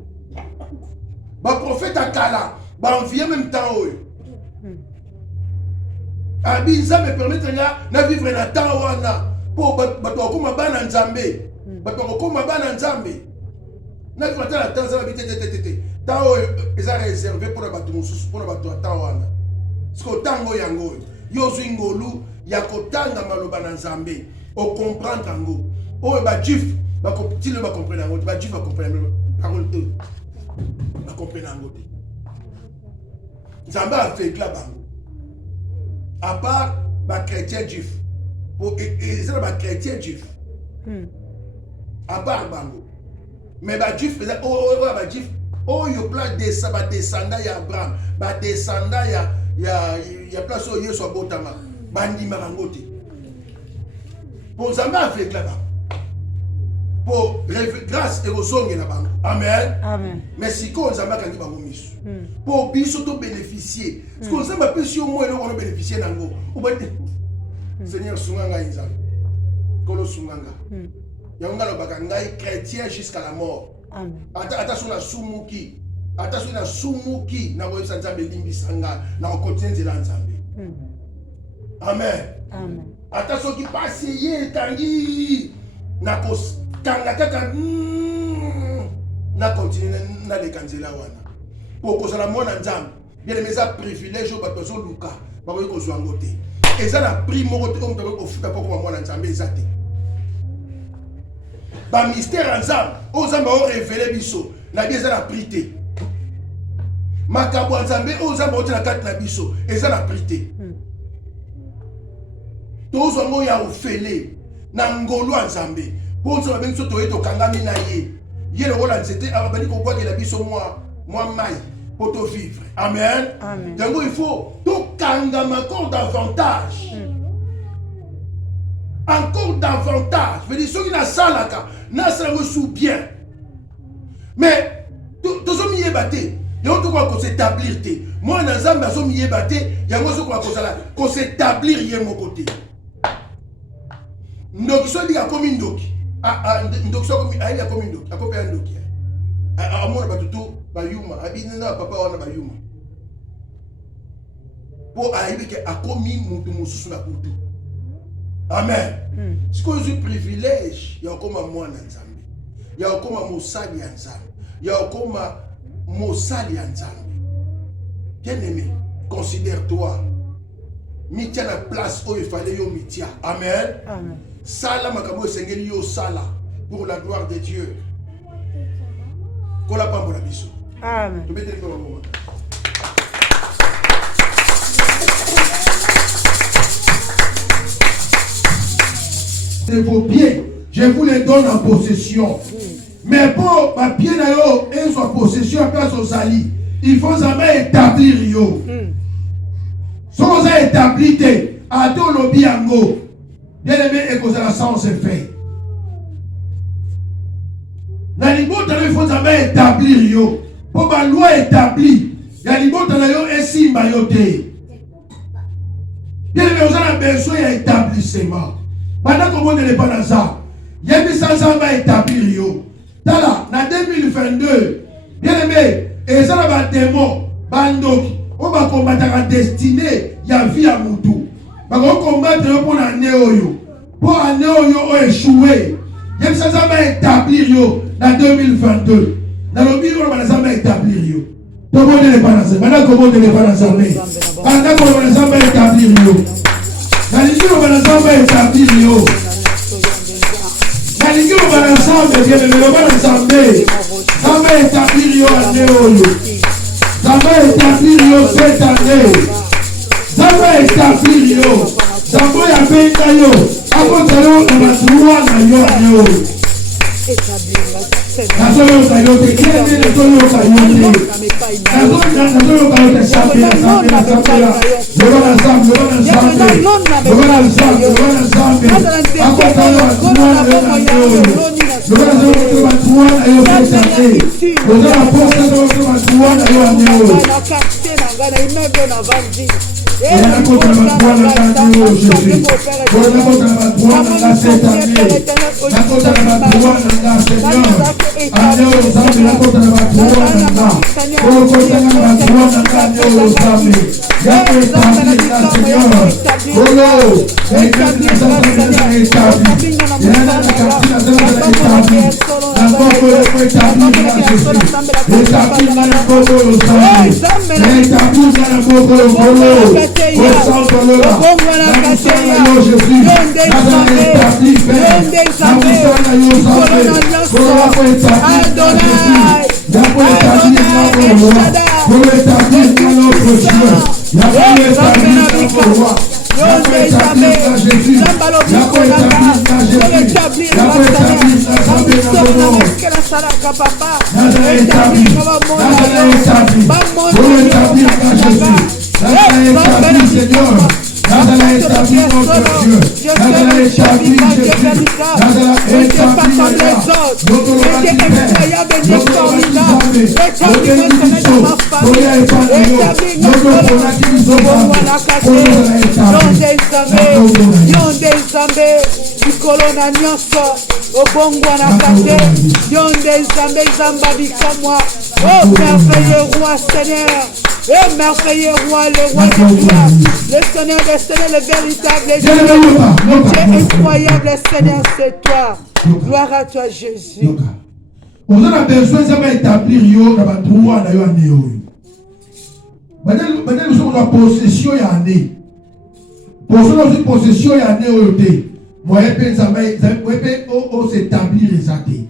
Ba prophète akala, ba envia même temps oyo. Abiza me permettre na vivre na temps wana pour bato koma bana nzambe. Bato koma bana nzambe. Na vivre na temps za bitete. Temps oyo eza réservé pour bato mususu pour bato temps wana. Siko tango yango yo zwingolu ya kotanga maloba na nzambe o comprendre tango o ba jif ba koptile ba comprendre ngo ba jif ba comprendre parole de ba comprendre ngo te nzambe a fait là bango à part ba chrétien jif pour et ça ba chrétien jif à part bango mais ba jif ba jif o yo plan de ça ba descendant ya Abraham ba descendant ya place o yeso botama bandi marangote pour Zamba avec là-bas pour grâce et rozonge na bango. Amen. Amen. Merci ko Zamba kangi bango misu pour biso to bénéficier parce que Zamba peut si au moins on bénéficier nango ou Seigneur sunganga inzalo kolo sunganga yanga lo bakangai chrétien jusqu'à la mort. Amen. Ata suna sumuki ata suna sumuki na ko Nzambe limbisanga na ko continuer nzela Nzambe. Amen. Amen. Ata soki pasi ye tangi na kanga kaka na continue na le kanzela wana. pour que la mona nzambe bien aimé ça privilège ba to so luka ba ko zo ngote et ça la prix mo ko on ko futa ko mona nzambe ezate ba mystère nzambe o nzambe o révéler biso na bien ça la prité makabo nzambe o nzambe o tena kati na biso et ça la prité to zo ngo ya ofele na ngolo nzambe po nzambe ben so to eto kangami na ye le rôle c'était abani ko kwa la biso moi mai pour te vivre. Amen. Amen. Donc il faut tout kangama encore davantage. Encore davantage. Je veux dire ceux qui na salaka na sala sou bien. Mais tout zo miye baté. Yo to ko s'établir té. Moi na nzambe zo miye baté, yango zo ko s'établir yé mon côté. Ndoki so di comme ndoki. Ndoki so comme ayi comme ndoki. Akope ndoki. Amona batutu bayuma abinina papa wana bayuma. Po ayibi ke akomi mutu mususu na kutu. Amen. C'est quoi ce privilège? Il y a comme moi na nzambe. Il y a comme mosali ya nzambe. Il y a comme mosali ya nzambe. Bien-aimé, considère-toi. Mitia na place où il fallait yo mitia. Amen. Amen. Sala makamo sengeli yo sala pour la gloire de Dieu. Kola pambo la biso. Amen. Tu peux dire comment moment. De vos pieds, je vous les donne en possession. Mais pour ma pied na yo et soit possession à place aux alliés, il faut jamais établir yo. Sans établir à tout le biango. Bien aimé et cause la sens est fait. Dans les mots, il faut jamais établir yo. Pour ma loi établie, il y a des mots dans yo et si mayoté. Bien aimé, on a besoin d'établissement. Pendant que monde n'est pas dans ça, il y a mis ça va établir yo. Tala, en 2022, bien aimé, et ça va démon, bandoki, on va combattre la destinée, il y a vie à Moutou. On va combattre pour l'année oyo. Pour l'année oyo échoué. Il y a ça va établir yo en 2022. Dans le bureau, on va établir yo. Tout le monde n'est pas dans ça. Pendant que le monde n'est pas dans ça. Pendant que le monde va établir yo. Dans le bureau, on va établir yo. Dans le bureau, on va établir yo année oyo. Ça va établir yo cette année. Ça va établir yo. Ça va établir yo. Avant de l'eau, on va trouver yo année oyo. Oh merveilleux roi Seigneur, et merveilleux roi, le roi des rois, le Seigneur des Seigneurs, le véritable Dieu, le Dieu incroyable Seigneur, c'est toi. Gloire à toi Jésus. On a besoin d'établir yo dans la droit. nous sommes en possession et année. Possession et année au thé. Moi, je s'établir les athées.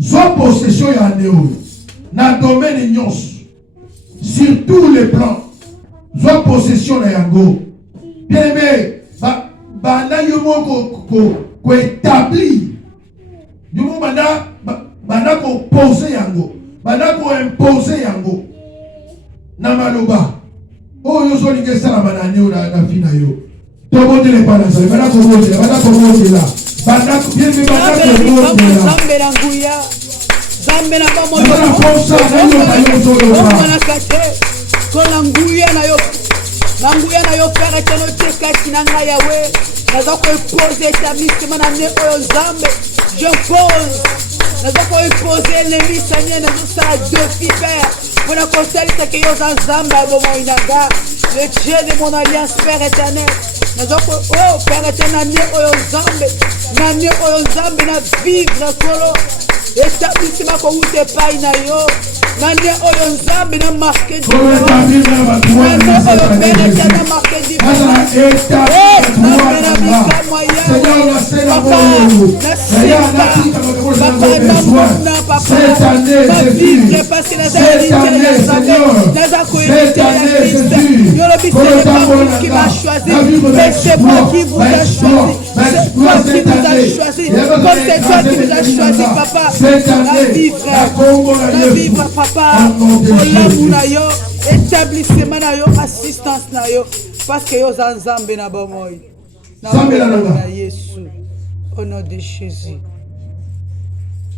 Soit possession et année au dans le domaine de Nyons, sur tous les plans. Soit possession et yango. Bien aimé, bana yomo ko établir. Yomo bana ko poser yango. Bana ko imposer yango. Namaloba. Oh yo so linge sala banani o na fina yo. Tobo de pas dans ça. Bana ko mote là. Bana ko bien me bana ko mote là. Zambe na nguya. Zambe na ba mo. Bana fonsa na yo so lo. Bana kate. Ko na nguya na yo. Na nguya na yo pere teno teka kinanga yawe. Nazo ko poser établissement na ne o zambe. Je pose. Nazo ko poser les misanye nazo sa défi père. Pour la constance que yo zamba bomo inaga. Le Dieu de mon alliance Père éternel. Nazoko oh Père éternel ni oyo zambe. Na ni oyo zambe na vivre kolo. Établissement ko ute pa ina yo. Na ni oyo zambe na marqué du. Na ni oyo Père éternel marqué du. Qui m'a choisi, mais c'est moi qui vous a choisi. C'est toi qui vous a choisi. Comme c'est toi qui nous a choisi, papa. La vivre, papa. Pour l'amour, établissement, assistance, parce que yo zanzambe na bomoy. Na Jésus. Au nom de Jésus.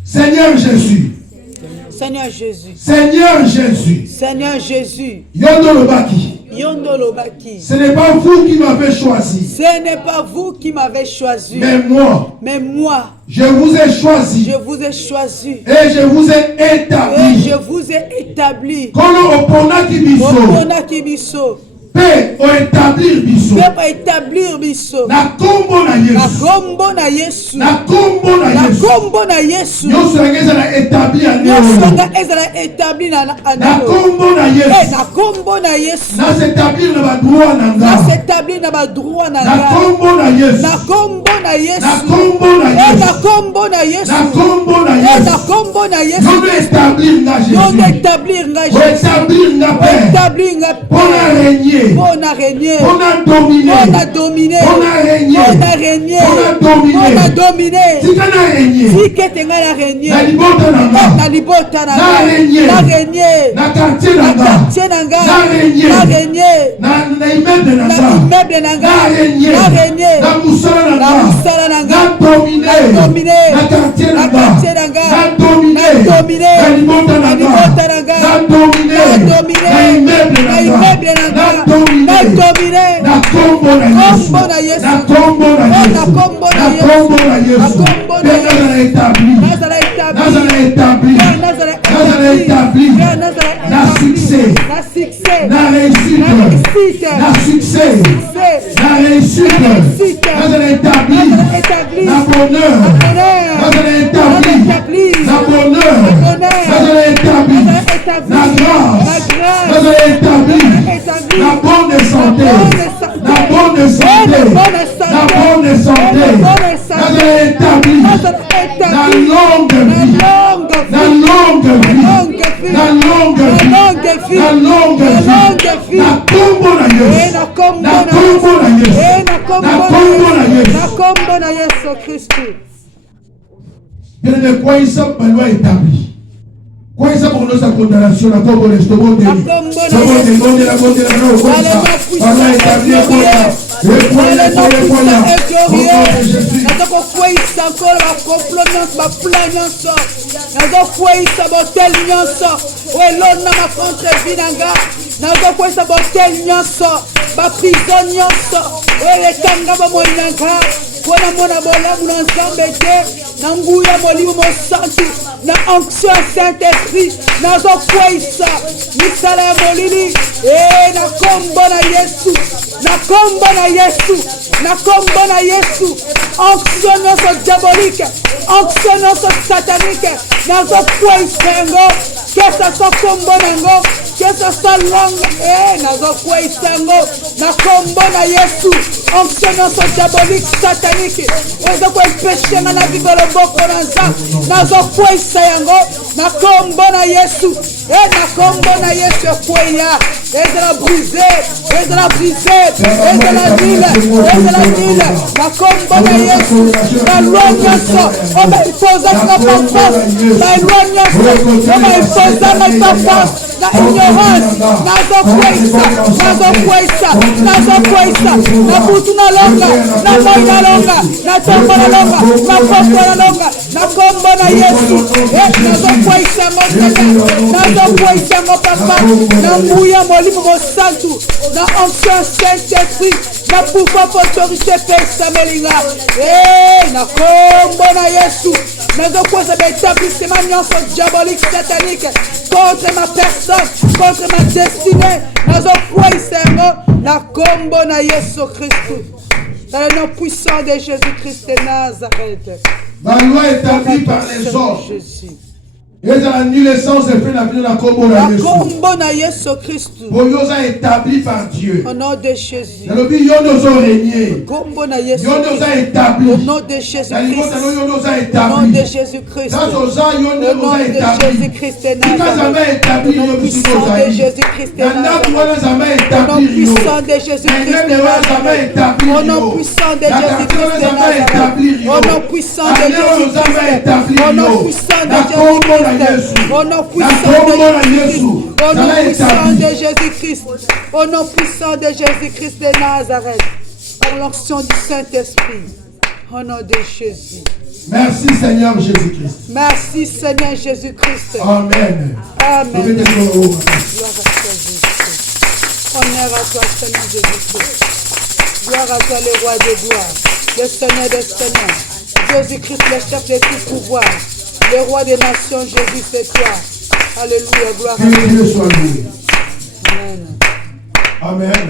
Seigneur Jésus. Seigneur Jésus. Seigneur Jésus. Seigneur Jésus. Yondolobaki. Yondolobaki. Ce n'est pas vous qui m'avez choisi. Ce n'est pas vous qui m'avez choisi. Mais moi. Mais moi. Je vous ai choisi. Je vous ai choisi. Et je vous ai établi. Et je vous ai établi. Kono oponaki biso. Oponaki biso. Pe o établir biso. Pe o établir biso. Na kombo na Yesu. Na kombo na Yesu. Na kombo na Yesu. Na kombo na Yesu. Nyonso na établi en ezala établi na na kombo na Yesu. Na kombo na Yesu. Na s'établir na ba droit na nga. Na s'établir na ba droit na nga. Na kombo na Yesu. Na kombo na Yesu. Na kombo na Yesu. Na kombo na Yesu. Na kombo na Yesu. Na kombo na Yesu. Nous établir na Jésus. Nous établir na Jésus. Établir na Père. Établir na Père. Pour régner. On a régné. On a dominé. On a dominé. On a régné. On a régné. On a dominé. On a dominé. Si tu as régné. Si que tu as régné. Na libota nanga. Na libota nanga. Na régné. Na régné. Na quartier nanga. Na quartier nanga. Na régné. Na régné. Na immeuble nanga. Na immeuble nanga. Na régné. Na régné. Na musala nanga. Na musala nanga. Na dominé. Na dominé. Na quartier nanga. Na quartier nanga. Na dominé. Na dominé. Na libota nanga. Na libota nanga. Na dominé. Na dominé. Na immeuble nanga. Na immeuble nanga. Na dominé. Na dominé. Na kombo na Yesu. Na kombo na Yesu. Na kombo na Yesu. Na kombo na Yesu. Na kombo na Yesu. Nazala établi. Nazala établi. Nazala établi. Nazala établi. Na succès. Na succès. Na réussite. Na réussite. Na succès. Na réussite. Nazala établi. Nazala établi. Na bonheur. Na bonheur. Nazala établi. Nazala établi. Na bonheur. Na bonheur. Nazala établi. Nazala établi. Na grâce. Na grâce. Nazala établi. Établi. La bonne santé. La bonne santé. La bonne santé. Nazala établi. La longue vie. La longue vie. La longue vie. La longue vie. Na kombo na Yesu. Na kombo na Yesu. Na kombo na Yesu. Na kombo na Yesu Kristo. Bien aimé, quoi il s'appelle la loi établie. Quoi il s'appelle notre condamnation la kombo de ce monde. La kombo de monde la monde la non quoi ça. Allah établi quoi là. Nazoko kweyisa nkolo bakomplo nyonso baplan nyonso nazokweyisa botel nyonso welona makontre vi na nga nazokweyisa botel nyonso baprizo nyonso eletanga bamoinanga mpona mona bolamu na nzambe te na nguya molimo mosantu na onction ya Saint-Esprit nazokweyisa misala ya molili na kombo na Yesu na kombo na Yesu na kombo na Yesu onction nyonso diabolique onction nyonso satanique nazokweyisa yango kesa so kombo nango kesa so longa nazokweyisa yango na kombo na Yesu onction nyonso diabolique satanique ezokwepeshenga na bibolo boko na nzambe nazokweyisa yango na kombo na Yesu na kombo na Yesu ekweya ezala brise ezala brise ezala nile na kombo na Yesu na loi nyonso obaipozaka pa force na loi nyonso obaipozaka pa force na ignorance nazokweyisa na butu na longa na moi na longa na tombo na longa na poko na longa na kombo na Yesu nazokweyisa ngo papa na nguya molimo mosantu na onction Saint-Esprit na pouvoir autorité pesa melinga na kombo na Yesu nazokweza l'établissement nyonso diabolique satanique contre ma personne contre ma destinée nazokweyisa yango na kombo na Yesu Christ dans le nom puissant de Jésus-Christ de Nazareth. La loi établie par les hommes. Et dans la naissance et la vie de la combo na Yesu Christ. Boyoza établi par Dieu. Au nom de Jésus. Le yonozo régné. Combo na Yesu. Yonoza établi. Au nom de Jésus Christ. Au nom de Jésus Christ. Au nom de Jésus Christ. Au nom puissant de Jésus Christ. Au nom puissant de Jésus Christ. Au nom puissant de Jésus Christ. Au nom puissant de Jésus Christ. Au nom puissant de Jésus Christ. Au nom puissant de Jésus-Christ, au nom puissant de Jésus-Christ de Nazareth, par l'onction du Saint-Esprit, au nom de Jésus. Merci Seigneur Jésus-Christ. Merci Seigneur Jésus-Christ. Amen. Amen. Gloire à toi Jésus-Christ. Honneur à toi Seigneur Jésus-Christ. Gloire à toi le roi des gloires, le Seigneur des seigneurs, Jésus-Christ le chef de tout pouvoir. Le roi des nations, Jésus, c'est toi. Alléluia, gloire à Dieu. Amen. Amen.